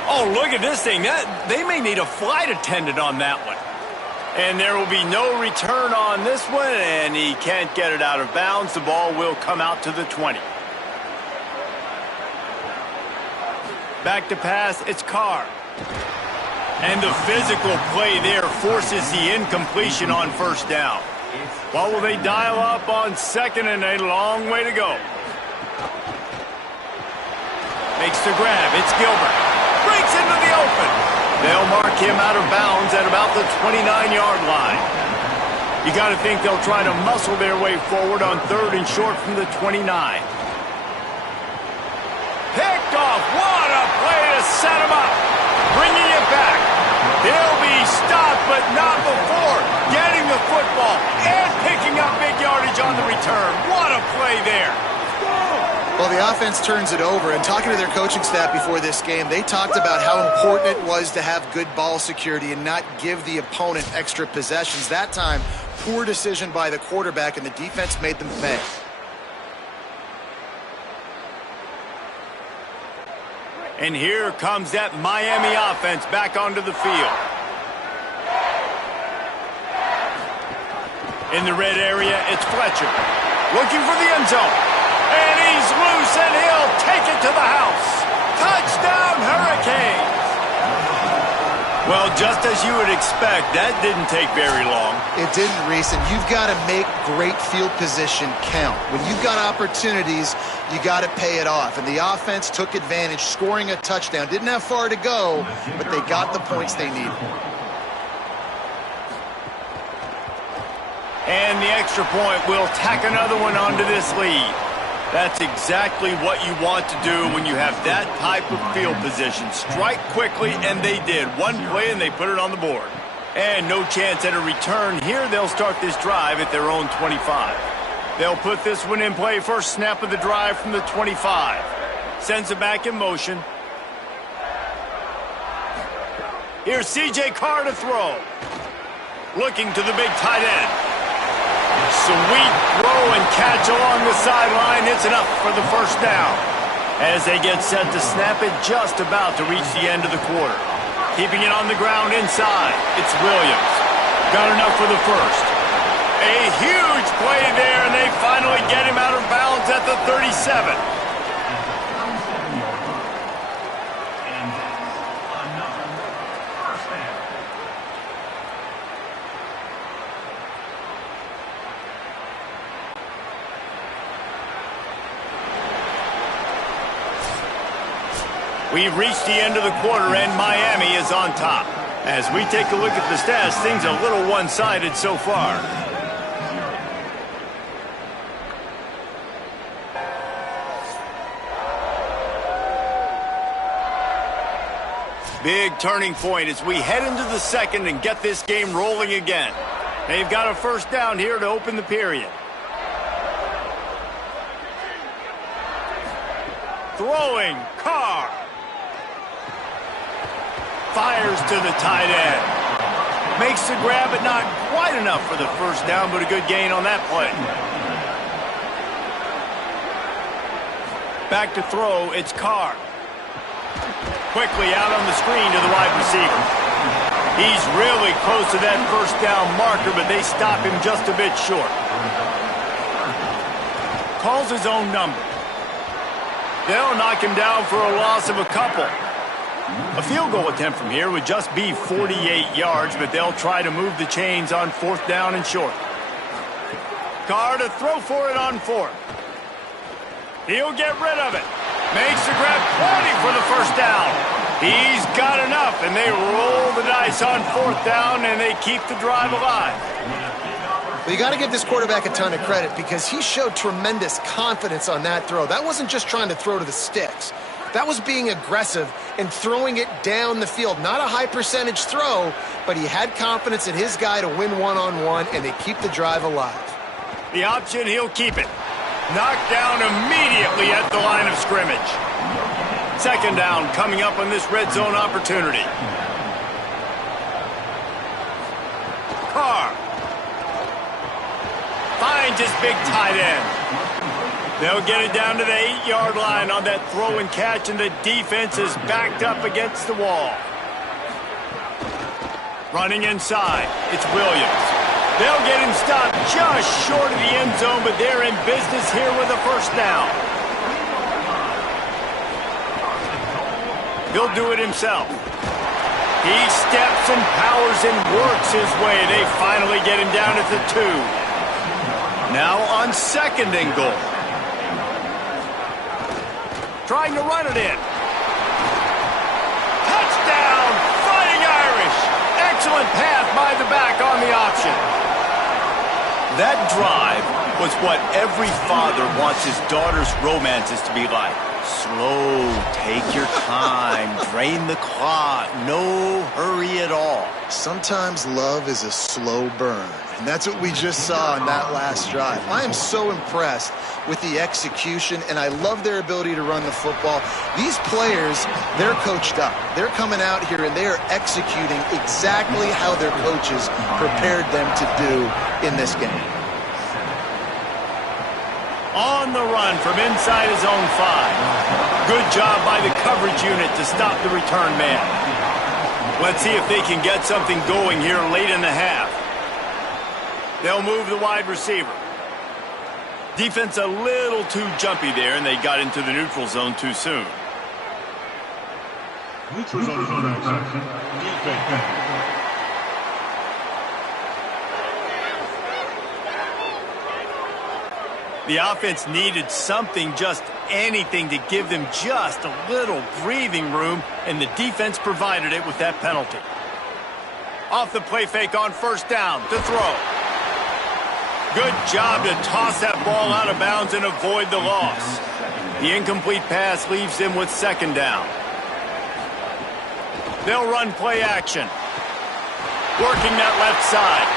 Oh, look at this thing. They may need a flight attendant on that one. And there will be no return on this one, and he can't get it out of bounds. The ball will come out to the 20. Back to pass, it's Carr. And the physical play there forces the incompletion on first down. What will they dial up on 2nd and a long way to go? Makes the grab, it's Gilbert. Breaks into the open. They'll mark him out of bounds at about the 29-yard line. You got to think they'll try to muscle their way forward on 3rd and short from the 29. Picked off. What a play to set him up. Bringing it back. He'll be stopped, but not before getting the football and picking up big yardage on the return. What a play there. Well, the offense turns it over, and talking to their coaching staff before this game, they talked about how important it was to have good ball security and not give the opponent extra possessions. That time, poor decision by the quarterback, and the defense made them pay. And here comes that Miami offense back onto the field. In the red area, it's Fletcher. Looking for the end zone. And he's loose, and he'll take it to the house. Touchdown, Hurricanes! Well, just as you would expect, that didn't take very long. It didn't, Reese, and you've got to make great field position count. When you've got opportunities, you got to pay it off. And the offense took advantage, scoring a touchdown. Didn't have far to go, but they got the points they needed. And the extra point will tack another one onto this lead. That's exactly what you want to do when you have that type of field position. Strike quickly, and they did. One play, and they put it on the board. And no chance at a return here. They'll start this drive at their own 25. They'll put this one in play. First snap of the drive from the 25. Sends it back in motion. Here's C.J. Carr to throw. Looking to the big tight end. Sweet throw and catch along the sideline. It's enough for the first down. As they get set to snap it, just about to reach the end of the quarter. Keeping it on the ground inside. It's Williams. Got enough for the first. A huge play there, and they finally get him out of bounds at the 37. We've reached the end of the quarter, and Miami is on top. As we take a look at the stats, things are a little one-sided so far. Big turning point as we head into the second and get this game rolling again. They've got a first down here to open the period. Throwing, Carr. Fires to the tight end. Makes the grab, but not quite enough for the first down, but a good gain on that play. Back to throw, it's Carr. Quickly out on the screen to the wide receiver. He's really close to that first down marker, but they stop him just a bit short. Calls his own number. They'll knock him down for a loss of a couple. A field goal attempt from here would just be 48 yards, but they'll try to move the chains on fourth down and short. Carr to throw for it on fourth. He'll get rid of it. Makes the grab, plenty for the first down. He's got enough, and they roll the dice on fourth down, and they keep the drive alive. Well, you got to give this quarterback a ton of credit because he showed tremendous confidence on that throw. That wasn't just trying to throw to the sticks. That was being aggressive and throwing it down the field. Not a high percentage throw, but he had confidence in his guy to win one-on-one, and they keep the drive alive. The option, he'll keep it. Knocked down immediately at the line of scrimmage. Second down coming up on this red zone opportunity. Carr finds his big tight end. They'll get it down to the 8-yard line on that throw and catch, and the defense is backed up against the wall. Running inside, it's Williams. They'll get him stopped just short of the end zone, but they're in business here with a first down. He'll do it himself. He steps and powers and works his way. They finally get him down at the 2. Now on second and goal. Trying to run it in. Touchdown, Fighting Irish. Excellent pass by the back on the option. That drive was what every father wants his daughter's romances to be like. Slow, take your time, drain the clock, no hurry at all. Sometimes love is a slow burn, and that's what we just saw in that last drive. I am so impressed with the execution, and I love their ability to run the football. These players, they're coached up. They're coming out here, and they are executing exactly how their coaches prepared them to do in this game. On the run from inside his own 5. Good job by the coverage unit to stop the return man. Let's see if they can get something going here late in the half. They'll move the wide receiver. Defense a little too jumpy there, and they got into the neutral zone too soon. Neutral zone defense. The offense needed something, just anything, to give them just a little breathing room, and the defense provided it with that penalty. Off the play fake on first down to throw. Good job to toss that ball out of bounds and avoid the loss. The incomplete pass leaves them with second down. They'll run play action. Working that left side.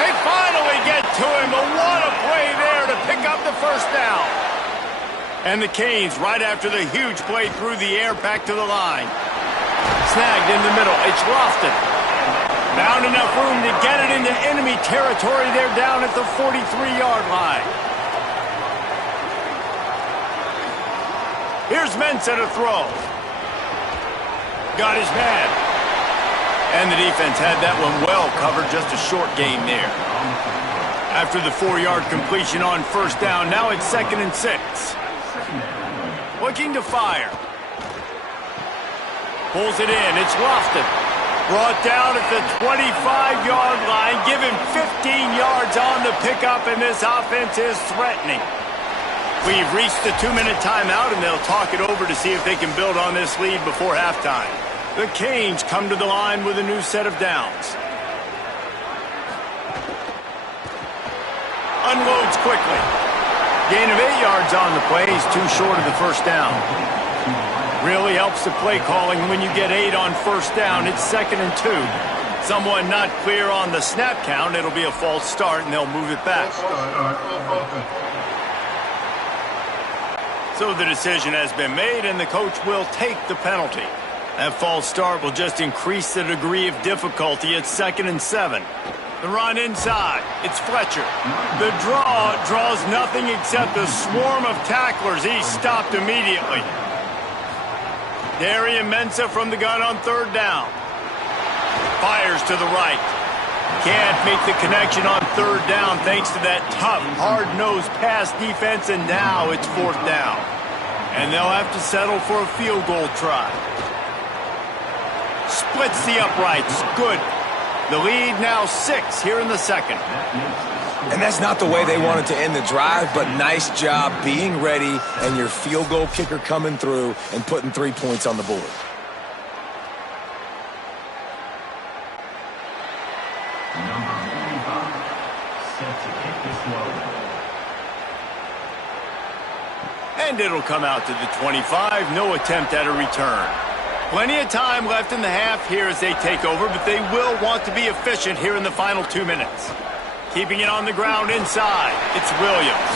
They finally get to to him, but what a play there to pick up the first down. And the Canes, right after the huge play through the air, back to the line. Snagged in the middle. It's Lofton. Found enough room to get it into enemy territory. They're down at the 43-yard line. Here's Mensah to throw. Got his man. And the defense had that one well covered. Just a short gain there. After the 4-yard completion on first down, now it's 2nd and 6. Looking to fire. Pulls it in. It's Lofton. Brought down at the 25-yard line. Give him 15 yards on the pickup, and this offense is threatening. We've reached the 2-minute timeout, and they'll talk it over to see if they can build on this lead before halftime. The Canes come to the line with a new set of downs. Unloads quickly. Gain of 8 yards on the play. He's too short of the first down. Really helps the play calling when you get 8 on first down. It's 2nd and 2. Someone not clear on the snap count. It'll be a false start, and they'll move it back. So the decision has been made, and the coach will take the penalty. That false start will just increase the degree of difficulty. It's 2nd and 7. The run inside. It's Fletcher. The draw draws nothing except a swarm of tacklers. He's stopped immediately. Darian Mensah from the gun on third down. Fires to the right. Can't make the connection on third down thanks to that tough, hard-nosed pass defense, and now it's 4th down. And they'll have to settle for a field goal try. Splits the uprights. Good. The lead now 6 here in the second. And that's not the way they wanted to end the drive, but nice job being ready and your field goal kicker coming through and putting 3 points on the board. And it'll come out to the 25. No attempt at a return. Plenty of time left in the half here as they take over, but they will want to be efficient here in the final 2 minutes. Keeping it on the ground inside. It's Williams.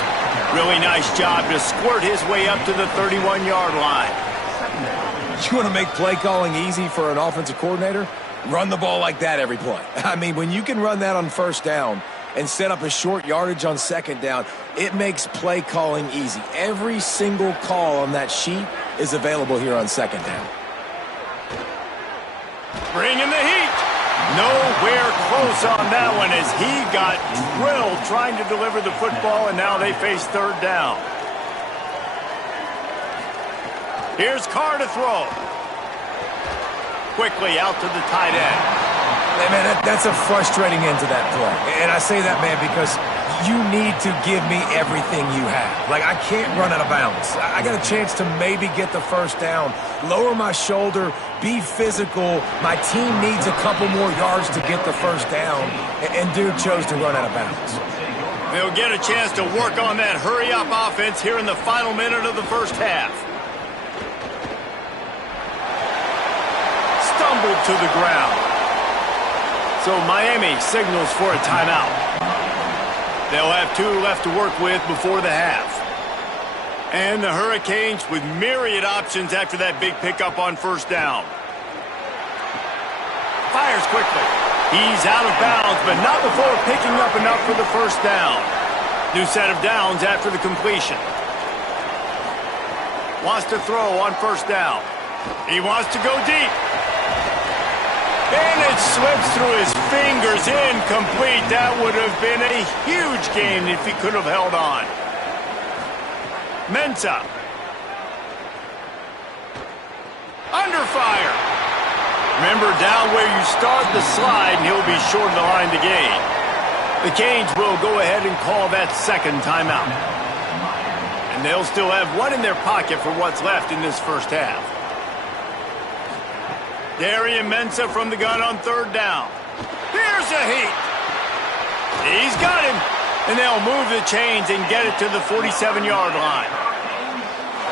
Really nice job to squirt his way up to the 31-yard line. You want to make play calling easy for an offensive coordinator? Run the ball like that every play. I mean, when you can run that on first down and set up a short yardage on second down, it makes play calling easy. Every single call on that sheet is available here on second down. Bringing the heat. Nowhere close on that one as he got drilled trying to deliver the football, and now they face third down. Here's Carr to throw. Quickly out to the tight end. Hey, man, that's a frustrating end to that play. And I say that, man, because you need to give me everything you have. Like, I can't run out of bounds. I got a chance to maybe get the first down, lower my shoulder, be physical. My team needs a couple more yards to get the first down, and dude chose to run out of bounds. They'll get a chance to work on that hurry-up offense here in the final minute of the first half. Stumbled to the ground. So Miami signals for a timeout. They'll have 2 left to work with before the half. And the Hurricanes with myriad options after that big pickup on first down. Fires quickly. He's out of bounds, but not before picking up enough for the first down. New set of downs after the completion. Wants to throw on first down. He wants to go deep. And it slips through his fingers, incomplete. That would have been a huge gain if he could have held on. Mensah. Under fire. Remember, down where you start the slide, and he'll be short of the line to gain. The Canes will go ahead and call that second timeout. And they'll still have 1 in their pocket for what's left in this first half. Darian Mensah from the gun on third down. Here's a heat. He's got him. And they'll move the chains and get it to the 47-yard line.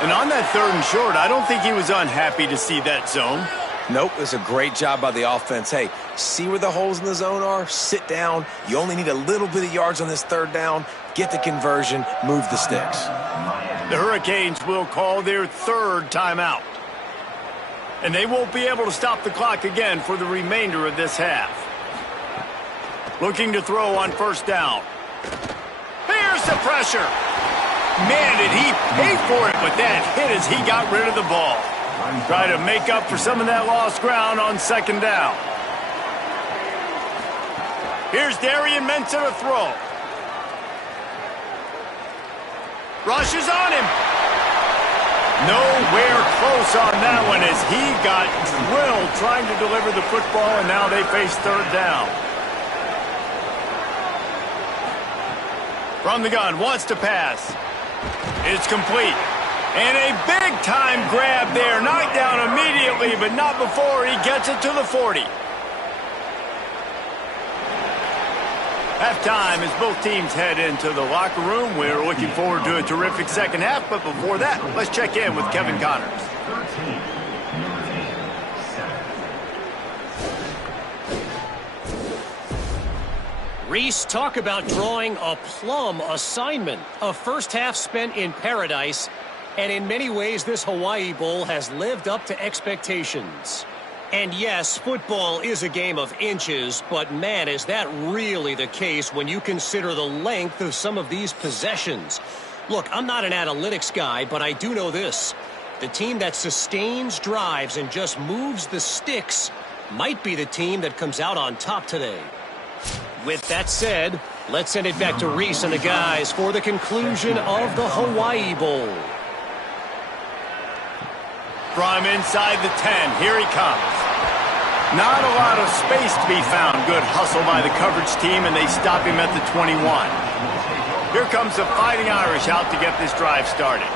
And on that 3rd and short, I don't think he was unhappy to see that zone. Nope, it's a great job by the offense. Hey, see where the holes in the zone are? Sit down. You only need a little bit of yards on this third down. Get the conversion, move the sticks. The Hurricanes will call their third timeout. And they won't be able to stop the clock again for the remainder of this half. Looking to throw on first down. Here's the pressure. Man, did he pay for it with that hit as he got rid of the ball. Try to make up for some of that lost ground on second down. Here's Darian Mensah to throw. Rushes on him. Nowhere close on that one as he got drilled trying to deliver the football, and now they face third down. From the gun, wants to pass. It's complete. And a big-time grab there. Knocked down immediately, but not before he gets it to the 40. Halftime as both teams head into the locker room. We're looking forward to a terrific second half, but before that, let's check in with Kevin Connors. Reese, talk about drawing a plum assignment. A first half spent in paradise, and in many ways this Hawaii Bowl has lived up to expectations. And yes, football is a game of inches, but man, is that really the case when you consider the length of some of these possessions. Look, I'm not an analytics guy, but I do know this. The team that sustains drives and just moves the sticks might be the team that comes out on top today. With that said, let's send it back to Reese and the guys for the conclusion of the Hawaii Bowl. From inside the 10, here he comes. Not a lot of space to be found. Good hustle by the coverage team, and they stop him at the 21. Here comes the Fighting Irish out to get this drive started.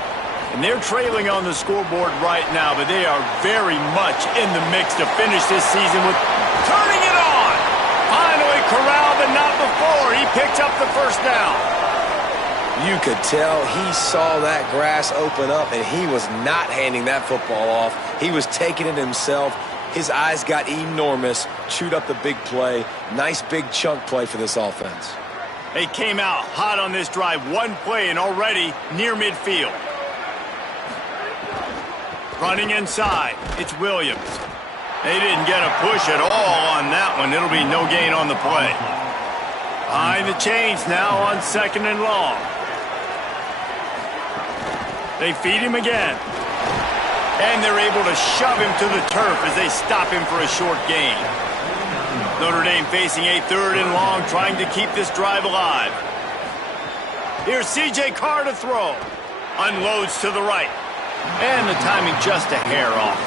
And they're trailing on the scoreboard right now, but they are very much in the mix to finish this season with turning it on. Finally corralled, but not before. He picks up the first down. You could tell he saw that grass open up, and he was not handing that football off. He was taking it himself. His eyes got enormous, chewed up the big play. Nice big chunk play for this offense. They came out hot on this drive. One play and already near midfield. Running inside, it's Williams. They didn't get a push at all on that one. It'll be no gain on the play. Behind the chains now on second and long. They feed him again. And they're able to shove him to the turf as they stop him for a short gain. Notre Dame facing a third and long, trying to keep this drive alive. Here's C.J. Carr to throw. Unloads to the right. And the timing just a hair off.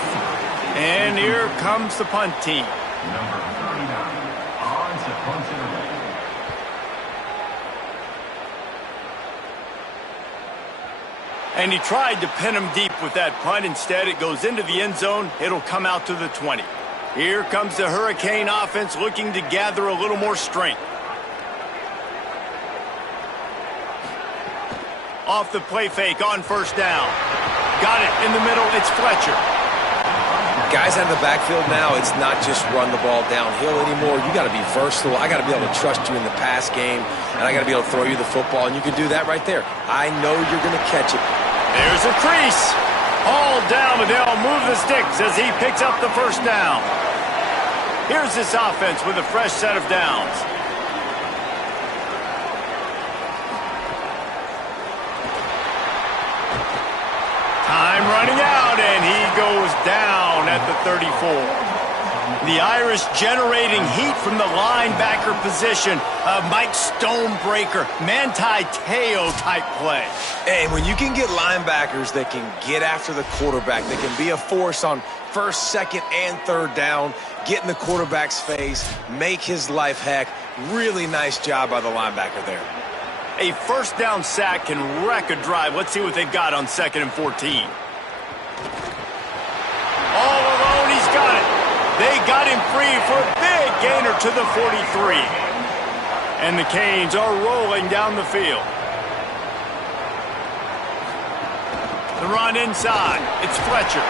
And here comes the punt team. Number 39 on to punt it away. And he tried to pin him deep with that punt. Instead, it goes into the end zone. It'll come out to the 20. Here comes the Hurricane offense looking to gather a little more strength. Off the play fake on first down. Got it in the middle. It's Fletcher. Guys out of the backfield now, it's not just run the ball downhill anymore. You got to be versatile. I got to be able to trust you in the pass game, and I got to be able to throw you the football, and you can do that right there. I know you're going to catch it. There's a crease. All down, but they'll move the sticks as he picks up the first down. Here's this offense with a fresh set of downs. Time running out, and he goes down at the 34. The Irish generating heat from the linebacker position. Mike Stonebreaker, Manti Te'o type play. And when you can get linebackers that can get after the quarterback, they can be a force on first, second, and third down, get in the quarterback's face, make his life heck. Really nice job by the linebacker there. A first down sack can wreck a drive. Let's see what they've got on second and 14. All alone, he's got it. They got him free for a big gainer to the 43. And the Canes are rolling down the field. The run inside. It's Fletcher.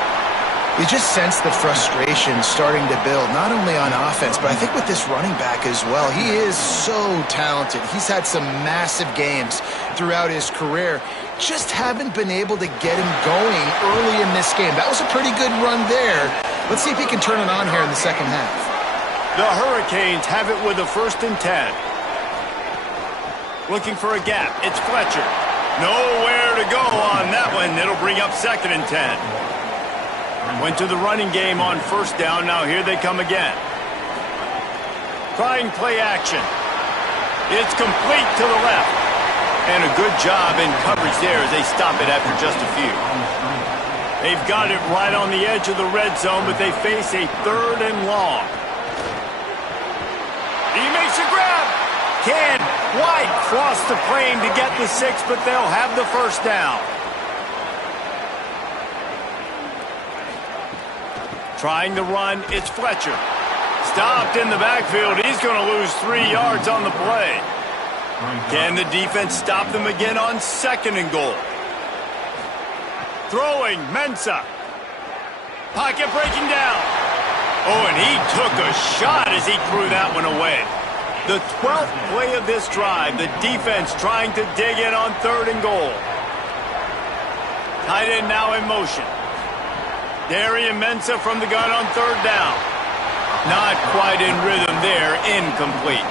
You just sense the frustration starting to build, not only on offense, but I think with this running back as well. He is so talented. He's had some massive games throughout his career. Just haven't been able to get him going early in this game. That was a pretty good run there. Let's see if he can turn it on here in the second half. The Hurricanes have it with a 1st and 10. Looking for a gap. It's Fletcher. Nowhere to go on that one. It'll bring up 2nd and 10. Went to the running game on 1st down. Now here they come again. Trying play action. It's complete to the left. And a good job in coverage there as they stop it after just a few. They've got it right on the edge of the red zone, but they face a 3rd and long. He makes a grab. Can White cross the frame to get the 6, but they'll have the 1st down. Trying to run, it's Fletcher. Stopped in the backfield. He's going to lose 3 yards on the play. Can the defense stop them again on 2nd and goal? Throwing, Mensah. Pocket breaking down. Oh, and he took a shot as he threw that one away. The 12th play of this drive, the defense trying to dig in on 3rd and goal. Tight end now in motion. Darian Mensah from the gun on 3rd down. Not quite in rhythm there, incomplete.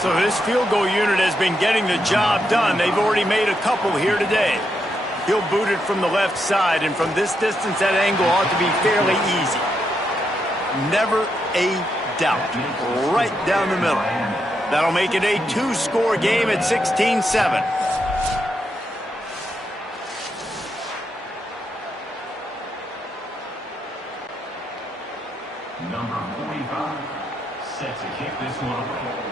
So this field goal unit has been getting the job done. They've already made a couple here today. He'll boot it from the left side, and from this distance, that angle ought to be fairly easy. Never a doubt. Right down the middle. That'll make it a 2-score game at 16-7. Number 45, set to kick this one away.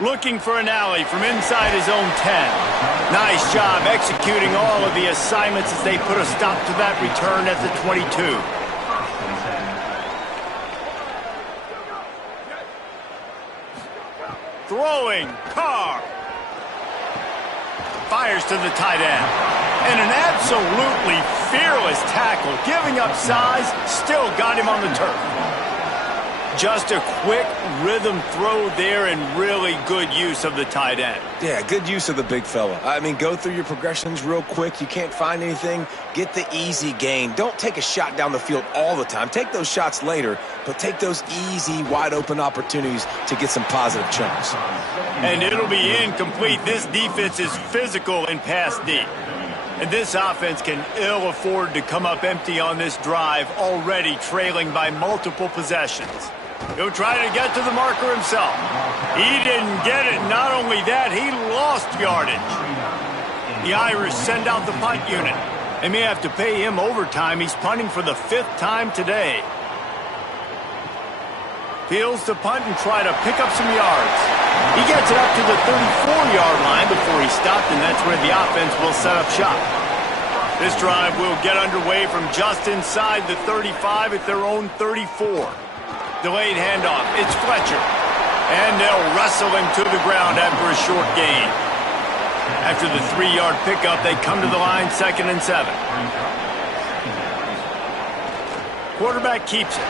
Looking for an alley from inside his own 10. Nice job executing all of the assignments as they put a stop to that return at the 22. Throwing, Carr. Fires to the tight end. And an absolutely fearless tackle. Giving up size, still got him on the turf. Just a quick rhythm throw there and really good use of the tight end. Yeah, good use of the big fella. I mean, go through your progressions real quick. You can't find anything. Get the easy gain. Don't take a shot down the field all the time. Take those shots later, but take those easy, wide-open opportunities to get some positive chunks. And it'll be incomplete. This defense is physical and pass deep. And this offense can ill afford to come up empty on this drive, already trailing by multiple possessions. He'll try to get to the marker himself. He didn't get it. Not only that, he lost yardage. The Irish send out the punt unit. They may have to pay him overtime. He's punting for the 5th time today. Fields to punt and try to pick up some yards. He gets it up to the 34-yard line before he stopped, and that's where the offense will set up shop. This drive will get underway from just inside the 35 at their own 34. Delayed handoff. It's Fletcher. And they'll wrestle him to the ground after a short gain. After the 3-yard pickup, they come to the line 2nd and 7. Quarterback keeps it.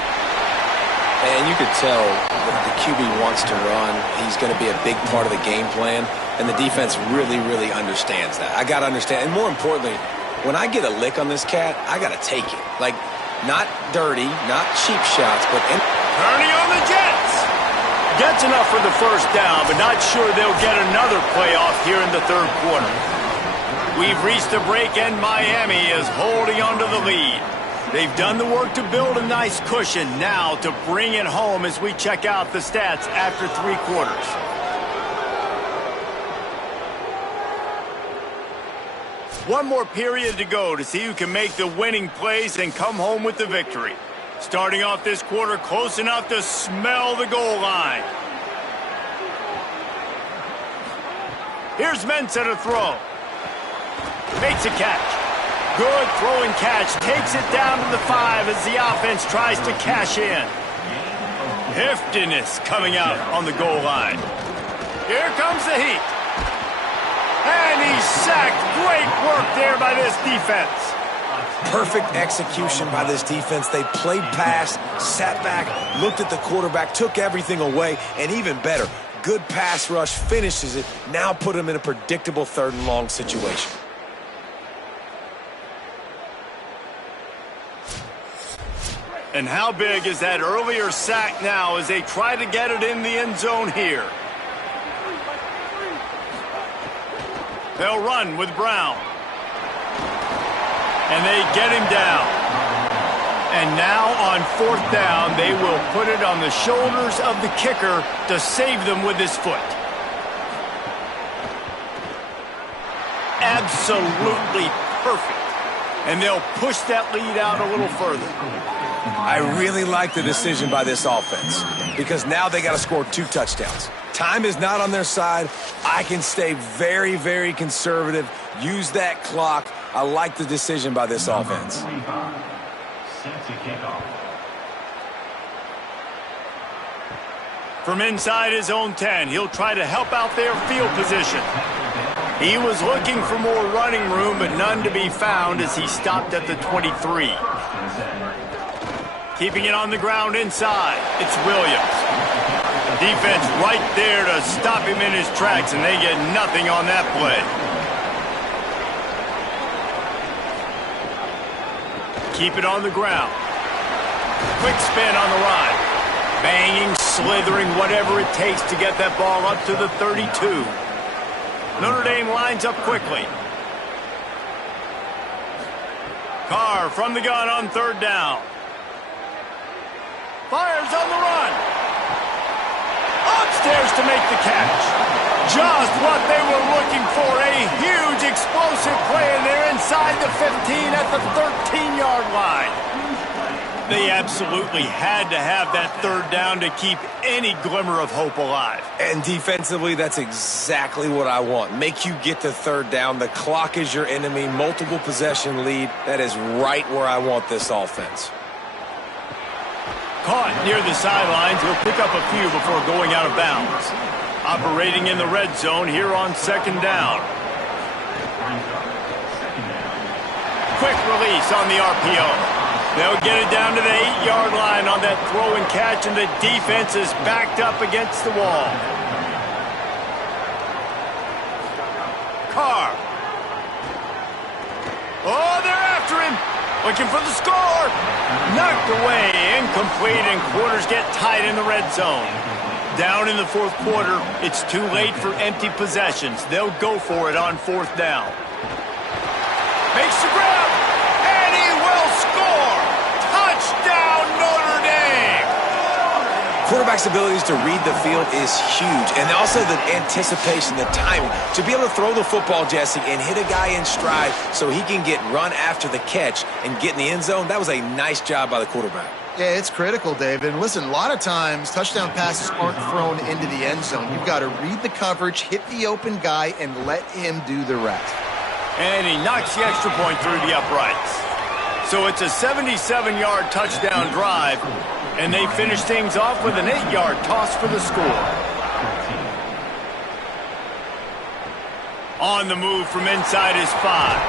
And you could tell that the QB wants to run. He's going to be a big part of the game plan. And the defense really, really understands that. I got to understand. And more importantly, when I get a lick on this cat, I got to take it. Like, not dirty, not cheap shots, but... Turning on the Jets. Gets enough for the 1st down, but not sure they'll get another playoff here in the 3rd quarter. We've reached a break, and Miami is holding on to the lead. They've done the work to build a nice cushion. Now to bring it home as we check out the stats after 3 quarters. One more period to go to see who can make the winning plays and come home with the victory. Starting off this quarter close enough to smell the goal line. Here's Mensah to throw. Makes a catch. Good throwing catch. Takes it down to the 5 as the offense tries to cash in. Heftiness coming out on the goal line. Here comes the heat. And he's sacked. Great work there by this defense. Perfect execution by this defense. They played pass, sat back, looked at the quarterback, took everything away, and even better, good pass rush, finishes it, now put them in a predictable 3rd and long situation. And how big is that earlier sack now as they try to get it in the end zone here? They'll run with Brown. And they get him down. And now on 4th down, they will put it on the shoulders of the kicker to save them with his foot. Absolutely perfect. And they'll push that lead out a little further. I really like the decision by this offense because now they got to score 2 touchdowns. Time is not on their side. I can stay very, very conservative, use that clock. I like the decision by this offense. Set to kick off. From inside his own 10, he'll try to help out their field position. He was looking for more running room, but none to be found as he stopped at the 23. Keeping it on the ground inside, it's Williams. Defense right there to stop him in his tracks, and they get nothing on that play. Keep it on the ground. Quick spin on the run. Banging, slithering, whatever it takes to get that ball up to the 32. Notre Dame lines up quickly. Carr from the gun on 3rd down. Fires on the run. Upstairs to make the catch. Just what they were looking for. A huge explosive play, and they're inside the 15 at the 13-yard line. They absolutely had to have that 3rd down to keep any glimmer of hope alive. And defensively, that's exactly what I want. Make you get the 3rd down. The clock is your enemy. Multiple possession lead. That is right where I want this offense. Caught near the sidelines. He'll pick up a few before going out of bounds. Operating in the red zone here on 2nd down. Quick release on the RPO. They'll get it down to the 8-yard line on that throw and catch, and the defense is backed up against the wall. Carr. Oh, they're after him. Looking for the score. Knocked away, incomplete, and quarters get tight in the red zone. Down in the 4th quarter, it's too late for empty possessions. They'll go for it on 4th down. Makes the grab, and he will score. Touchdown, Notre Dame. Quarterback's abilities to read the field is huge, and also the anticipation, the timing. To be able to throw the football, Jesse, and hit a guy in stride so he can get run after the catch and get in the end zone, that was a nice job by the quarterback. Yeah, it's critical, David. And listen, a lot of times touchdown passes aren't thrown into the end zone. You've got to read the coverage, hit the open guy, and let him do the rest. And he knocks the extra point through the uprights. So it's a 77-yard touchdown drive, and they finish things off with an 8-yard toss for the score. On the move from inside his 5.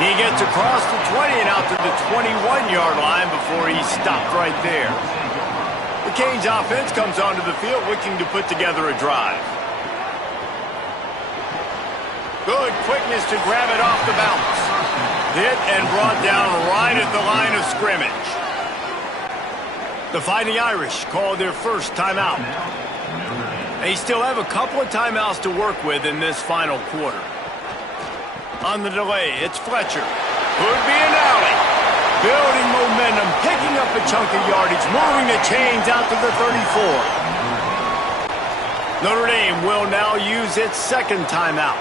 He gets across the 20 and out to the 21-yard line before he's stopped right there. The Canes offense comes onto the field looking to put together a drive. Good quickness to grab it off the bounce. Hit and brought down right at the line of scrimmage. The Fighting Irish called their first timeout. They still have a couple of timeouts to work with in this final quarter. On the delay, it's Fletcher. Could be an alley. Building momentum, picking up a chunk of yardage, moving the chains out to the 34. Notre Dame will now use its 2nd timeout.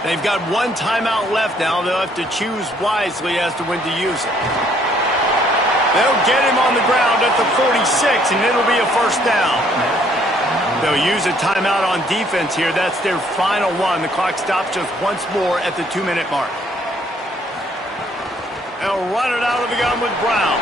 They've got 1 timeout left now. They'll have to choose wisely as to when to use it. They'll get him on the ground at the 46, and it'll be a 1st down. They'll use a timeout on defense here. That's their final one. The clock stops just once more at the 2-minute mark. They'll run it out of the gun with Brown.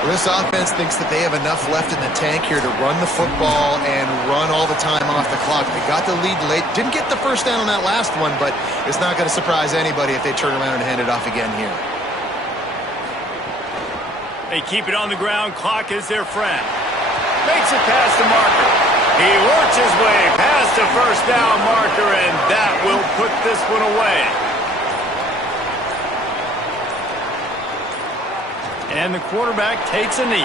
Well, this offense thinks that they have enough left in the tank here to run the football and run all the time off the clock. They got the lead late. Didn't get the first down on that last one, but it's not going to surprise anybody if they turn around and hand it off again here. They keep it on the ground. Clock is their friend. Makes it past the marker. He works his way past the first down marker, and that will put this one away. And the quarterback takes a knee.